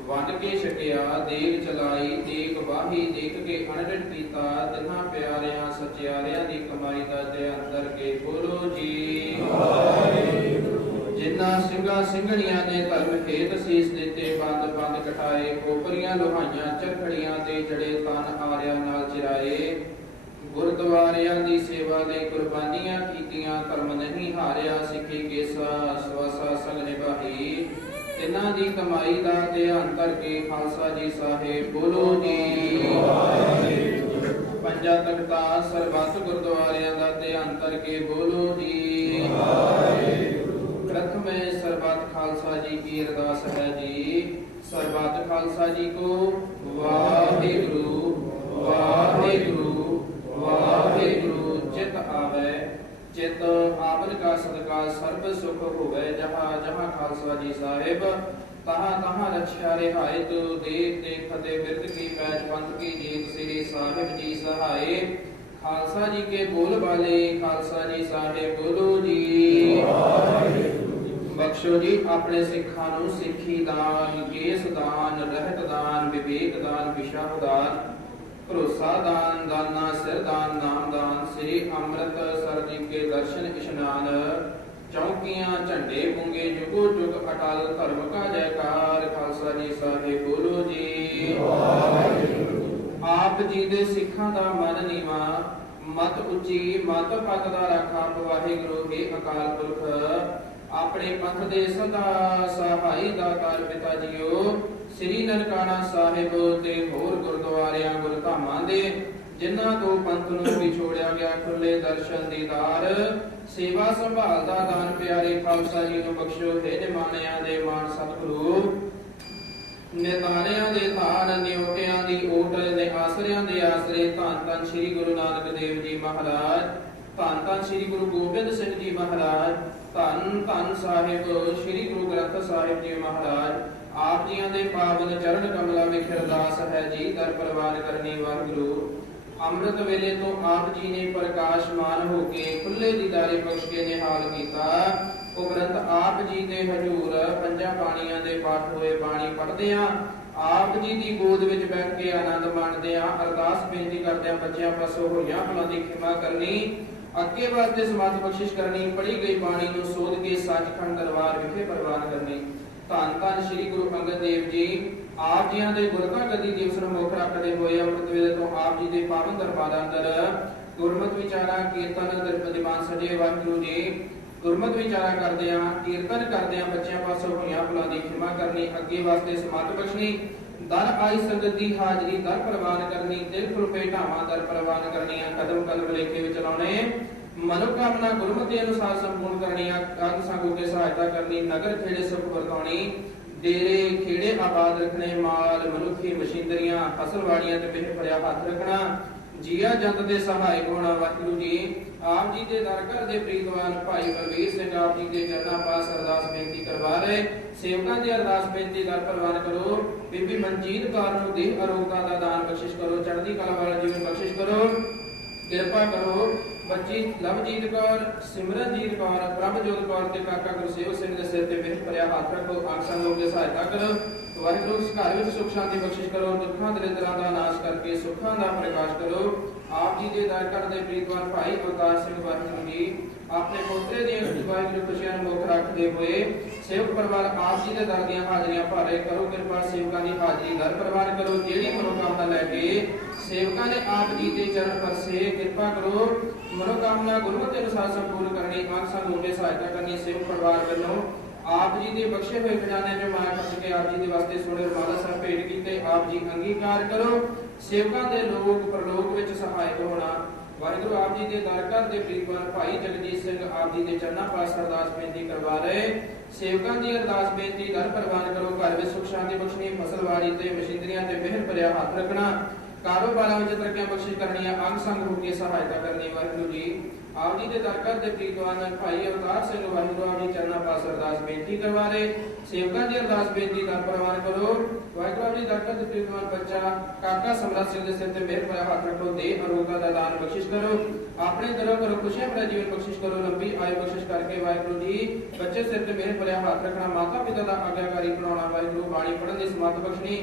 वंड के छकिया देग चलाई देख वाही देख के अनड़न कीता। तिन्हां प्यारियां सचियारियां दी कमाई दा ते अंतर के बोलो जी। जिन्हां ਸਿੰਘਾਂ ਸਿੰਘਣੀਆਂ ने धर्म हेत सीस दिते बंद बंद कटाए। खोपरियां लोहाइयां चरखड़ियां ते जड़े तन आरिया नाल चिराए। गुरुद्वारियां दी सेवा दे कुर्बानियां कीतियां धर्म नहीं हारिया। सिੱਖੀ केसा सवासा संग निभाई। तिन्हां दी कमाई दा ध्यान करके खालसा जी साहेब बोलो जी। पंजा तख्ता सरबत गुरुद्वारियां दा ध्यान करके बोलो जी। प्रथम सरबत खालसा जी की अरदास है जी। सरबत खालसा जी को वाहिगुरु वाहिगुरु वाहिगुरु। चित आवे चित आपन का सदका सर्ब सुख होवे। जहाँ जहाँ खालसा जी साहेब तहाँ तहाँ रक्षा रिहायत। देख देख फतेह बिरद की पैज पंथ की जीत। श्री साहिब जी सहाय। खालसा जी के बोल वाले खालसा जी साहेब बोलो जी। बख्शो जी अपने सिखां नूं सिੱਖੀ दान केस दान रहत दान विवेक दान विशाह दान भरोसा दान दाना सिर दान नाम दान। श्री अमृत सर जी के दर्शन इशनान। चौकियां झंडे पुंगे जुगो जुग अटल धर्म का जयकार। खालसा जी साहेब बोलो जी। आप जी दे सिखां दा मन नीवा मत उची मत पत दा राखा। वाहिगुरु हे अकाल पुरख अपने पंथ दे सदा सहाई दातार पिता जीओ। श्री ननकाना साहिब ते होर गुरुद्वारियां गुरधामां दे जिन्हां तो पंथ नूं विछोड़िया गया खुले दर्शन दीदार। सेवा संभाल दा दान प्यारे खालसा जी नूं बख्शो। हे निमाणियां दे मान सतगुरु निताणियां दे धान नियोटियां दी ओट ने आसरियां दे आसरे। धन धन श्री गुरु नानक देव जी महाराज। धन धन श्री गुरु गोबिंद सिंह जी महाराज। धन धन साहिब श्री गुरु ग्रंथ साहिब जी महाराज। आप जियां दे पावन चरण कमला विच अरदास है जी। दर परवान करनी वाहिगुरु। अमृत वेले तो आप जी ने प्रकाशमान होके खुले दीदारे बख्श के निहाल कीता। उपरंत आप जी दे हजूर पंजा बाणियां दे पाठ होए बाणी पढ़दियां आप जी दी गोद विच बैठ के आनंद माणदियां अरदास बेनती करदियां बच्चियां पासों होईयां भुलां दी खिमा करनी। अगे वास्ते समात बख्शिश करनी। पढ़ी गई बाणी नूं सोध के सचखंड दरबार विखे प्रवान करनी। धन धन श्री गुरु अंगद देव जी आप जियां दे गुरता गदी दिवस नूं मुख रखदे होए अमृत वेले तो आप जी दे पावन दरबार अंदर गुरमत विचारा कीर्तन दिवान सजे। वाहिगुरु जी गुरमत विचारा करदियां कीर्तन करदियां बच्चियां पासों होईयां भुलां दी खिमा करनी। अगे वास्ते समात बख्शनी। दर आई संगत दी हाजरी दर प्रवान करनी। दिल फुल भेटावां दर प्रवान करनियां। कदम कदम लेखे विच लाउणे मनोकामना गुरमति अनुसार संपूर्ण करनियां। अंग संग के सहायता करनी। नगर खेड़े सुख वरताउणी। डेरे खेड़े आबाद रखने। माल मनुखी मशीनरियां फसलवाड़ियां ते मेह भरिया हाथ रखना। जिया जंत दे सहायक होना। वाहिगुरु जी आप जी दे दर घर दे प्रीतवान भाई बलवीर सिंह आप जी के चरणा पास अरदास बेनती करवा रहे। सेवकां दी अरदास बेनती दर प्रवान करो। बीबी मनजीत कौर नूं देह अरोगता दा दान बख्शिश करो। चढ़दी कला वाला जीवन बख्शिश करो। किरपा करो। बच्ची लवजीत कौर सिमरनजीत कौर प्रभजोत कौर ते काका गुरसेवक सिंह दे सिर ते मेहर भरिया हाथ रखो। आख संगों के सहायता करो। वाहिगुरु इस घर विच सुख शांति बख्शिश करो। दुखां दरिद्रां दा नाश करके सुखां दा प्रकाश करो। आप जी दे दर घर दे प्रीतवान भाई अवतार सिंह वाहिगुरु जी अपने पोतरे दी वाहिगुरु खुशियां मुख रखदे होए सेवक परिवार आप जी दे दर दीयां हाजरियां भारे करो। किरपा सेवकां दी हाजरी दर प्रवान करो। जेड़ी मनोकामना के सेवका ने आप जी के चरण पर से कृपा करो मनोकामना गुरमति अनुसार संपूर्ण करनी आंख संग होके सहायता करनी सेवक परिवार ਵੱਲੋਂ आप जी के बख्शे हुए खजाने जो माया खर्च के आप जी के वास्ते सोने और माला सर भेंट कीते आप जी अंगीकार करो सेवकां दे लोक परलोक विच सहायक होना वाहिगुरु आप जी के दरकार दे प्रीतवान भाई जगजीत सिंह आप जी के चरणों पास अरदास बेनती करवा रहे सेवकां दी अरदास बेनती दर प्रवान करो घर विच सुख शांति बख्शनी फसलवाड़ी ते मशीनरियां ते मेहर भरिया हाथ रखना कारोबारां विच तरक्कियां बख्शिश करनियां अंग संग हो के सहायता करनी वाहिगुरु जी आप जी के दरकार दे प्रीतवान भाई अवतार सिंह वाहिगुरु आप जी चरणों पास अरदास बेनती करवा रहे सेवकां दी अरदास बेनती दर प्रवान करो वाहिगुरु आप जी दरकार दे प्रीतवान बच्चा काका समराज सिंह दे सिर ते मेहर भरिया हाथ रखो दे अरोगा दा दान बख्शिश करो अपने दरों करो खुशियां भरा जीवन बख्शिश करो लंबी आयु बख्शिश करके वाहिगुरु जी बच्चे सिर ते मेहर भरिया हाथ रखना माता पिता दा आज्ञाकारी बनाना वाहिगुरु बाणी पढ़न दी समात बख्शनी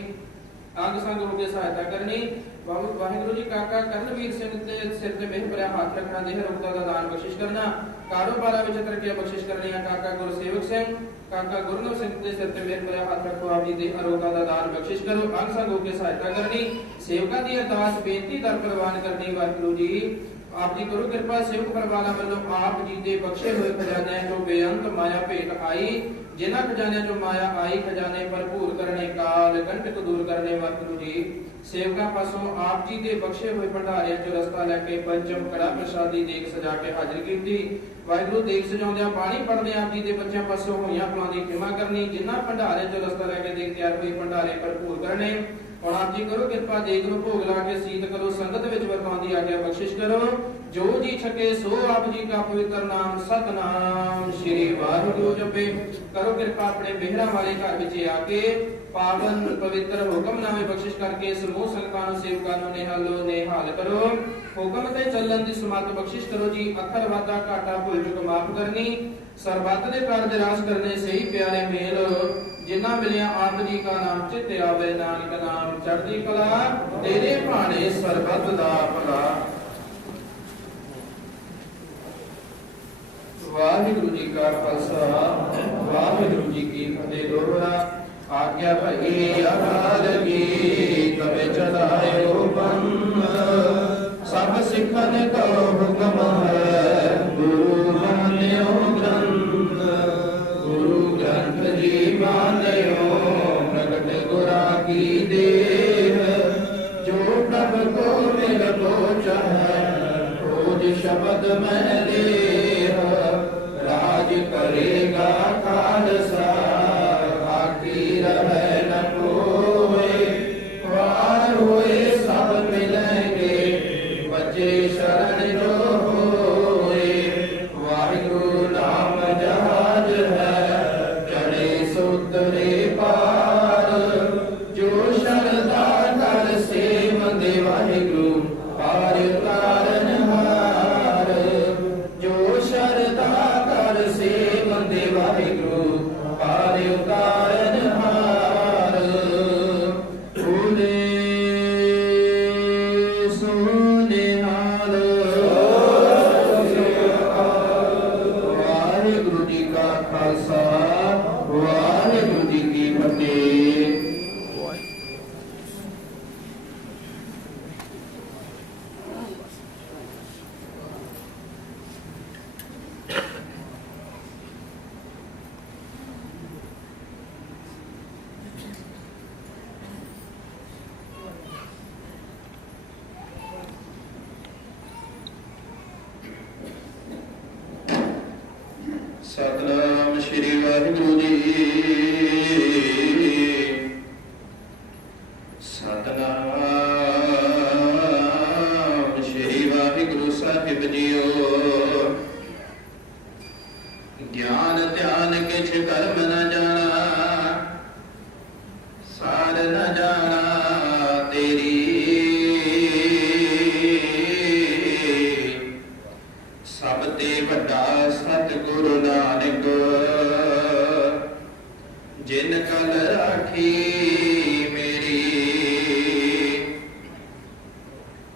अंग संग हो के सहायता करनी वाहिगुरु जी काका कर्णवीर सिंह ते सिर ते मेहर भरिया हाथ रखना देह रुकता दा दान बख्शिश करना कारोबार विच तरक्कियां बख्शिश करनी काका गुरसेवक सिंह काका गुरनव सिंह दे सिर ते मेहर भरिया हाथ रखो आप जी दे अरोगा दा दान बख्शिश करो अंग संग हो के सहायता करनी सेवकां दी अरदास बेनती दर प्रवान करनी वाहिगुरु जी आप जी करो कृपा सेवक परिवारां वल्लों आप जी दे बख्शे हुए खजाने जो बेअंत माया भेट आई जिन्हां खजाने जो माया आई खजाने भरपूर करने काल कंटक दूर करने वाहिगुरु जी सेवकां पासों आप जी दे बख्शे हुए भंडारियां चो रस्ता लैके पंचम कड़ा प्रसादी देख सजा के हाजिर कीती वाहिगुरु देख सजाउंदियां पानी पढ़दे आप जी दे बच्चों पासों होईयां भुलां दी खिमा करनी जिन्हां भंडारियां चो रस्ता लैके देख तैयार हुए भंडारे भरपूर करने और आप जी करो कृपा देख लो भोग ला के सीत करो संगत विच वरतां दी आज्ञा बख्शिश करो जो जी छके सो आप जी का पवित्र नाम सतनाम श्री वाहिगुरु जपे करो कृपा अपने मेहरा वाले घर विच आके पावन पवित्र हुक्मनामे बख्शिश करके समूह संगतां नूं सेवकां नूं निहाल करो हुक्म ते चलन दी सुमत बख्शिश करो जी अखर वादा घाटा भुल चुक माफ करनी सरबत दे कारज रास करने सही प्यारे मेल जिन्ना मिलिया आप जी का नाम चित आवे नानक नाम चढ़दी कला तेरे भाणे सरबत दा भला वाहिगुरु जी का खालसा वाहिगुरु जी की फतेह दोहरा आज्ञा भई अकाल की तवे चलायो बन सब सिखन को हुक्म है गुरु मान्यो ग्रंथ गुरु ग्रंथ जी मान्यो प्रगट गुरा की देह जो प्रभ को मिल पहुँच है खोज शब्द में देह राज करेगा खालसा आखी रहे न कोई वार हुए सब मिलेंगे बचे शरण जो होए वाहिगुरु नाम जहाज है चढ़े सुतरे पार जो शरदा कर सेवंद वाहिगुरु पार तारन हार जो शरदा कर सेवंद वाहिगुरु पार तारन हार भूले सोने हाल वाहिगुरु जी का खालसा वाहिगुरु जी की फतेह सतनाम श्री वाहिगुरु जी सतनाम श्री वाहिगुरु साहिब जीओ ज्ञान ध्यान किछ कर्म न जाना सार न जाना तेरी सब ते वड्डा सतगुरु नानक जिन कल राखी मेरी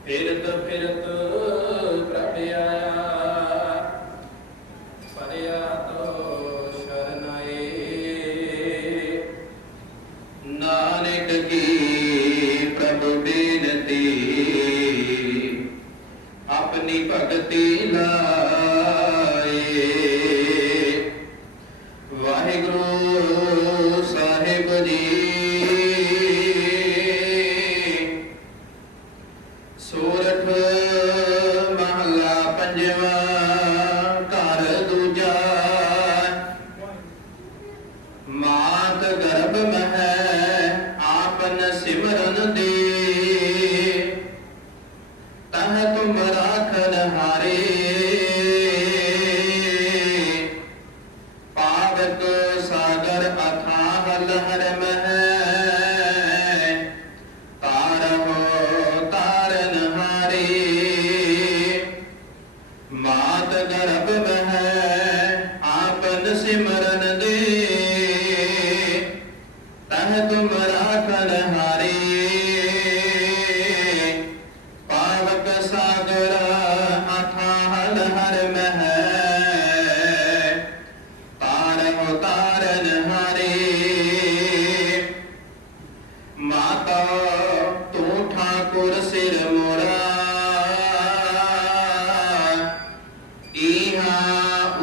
फिरत फिरत प्रभ आया परया तो शरणाए नानक की प्रभु बेनती ਪੁਰ ਸਿਰ ਮੋਰਾ ਈਹਾ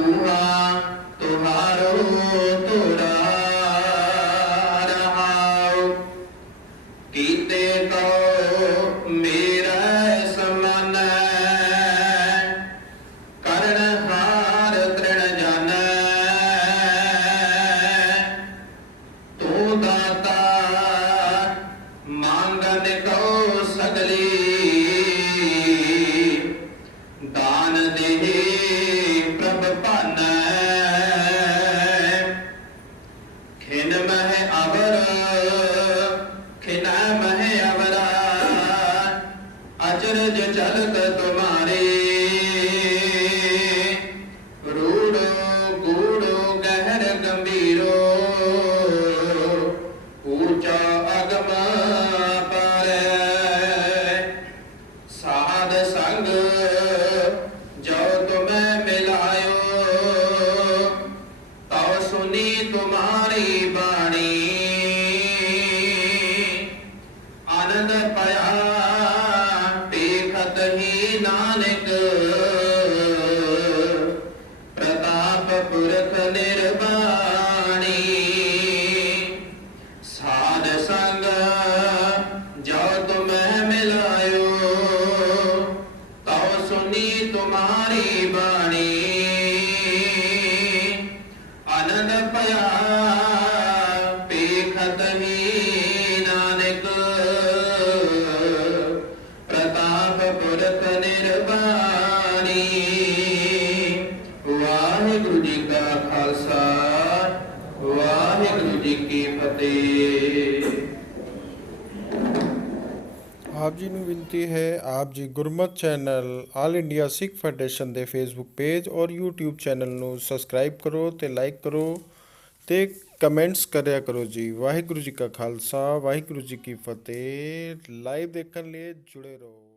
ਊਹਾ ਤੁਹਾਰੋ ਤੋਰਾ ਰਹਾਉ ਕੀਤੇ ਕੋ ਮੇਰਾ ਸਮਨ ਕਰਨ ਹਾਰ ਤ੍ਰਿਣ ਜਾਣੈ ਤੂੰ ਦਾਤਾ ਮੰਗਨ ਕੋ ਸਗਲੀ ਦਾਨ ਦੇਹ ਪ੍ਰਭ ਭਾਨੈ ਖਿਨ ਮਹਿ ਅਵਰ ਖਿਨਾ ਮਹਿ ਅਵਰਾ ਅਚਰਜ ਚਲਤ ਤੁਮਾਰੇ ਰੂੜੋ ਗੂੜੋ ਗਹਿਰ ਗੰਭੀਰੋ ਊਚਾ ਅਗਮ ਪਰੈ ਸਾਧ ਸੰਗ ਜੋ ਤੁਮੈ ਮਿਲਾਇਓ ਤਉ ਸੁਨੀ ਤੁਮਾਰੀ ਬਾਣੀ ਆਨੰਦ ਪਇਆ ਦੇਖਤ ਹੀ ਨਾਨਕ ਪ੍ਰਤਾਪ ਪੁਰਖ ਨਿਰਵਾਣੀ ਸਾਧ ਸੰਗ ਜੋ ਤੁਮੈ ਮਿਲਾਇਓ ਤਉ ਸੁਨੀ ਤੁਮਾਰੀ ਬਾਣੀ ਆਨੰਦ ਪਇਆ ਦੇਖਤ ਹੀ ਨਾਨਕ ਪ੍ਰਤਾਪ ਪੁਰਖ ਨਿਰਵਾਣੀ ਵਾਹਿਗੁਰੂ ਜੀ ਕਾ ਖਾਲਸਾ ਵਾਹਿਗੁਰੂ ਜੀ ਕੀ ਫਤਿਹ। ਆਪ ਜੀ ਨੂੰ ਬੇਨਤੀ ਹੈ ਆਪ ਜੀ ਗੁਰਮਤਿ ਚੈਨਲ ਆਲ ਇੰਡੀਆ ਸਿੱਖ ਫੈਡਰੇਸ਼ਨ ਦੇ ਫੇਸਬੁੱਕ ਪੇਜ ਔਰ YouTube ਚੈਨਲ ਨੂੰ ਸਬਸਕ੍ਰਾਈਬ ਕਰੋ ਤੇ ਲਾਈਕ ਕਰੋ ਤੇ ਕਮੈਂਟਸ ਕਰਿਆ ਕਰੋ ਜੀ। ਵਾਹਿਗੁਰੂ ਜੀ ਕਾ ਖਾਲਸਾ ਵਾਹਿਗੁਰੂ ਜੀ ਕੀ ਫਤਿਹ। ਲਾਈਵ ਦੇਖਣ ਲਈ ਜੁੜੇ ਰਹੋ।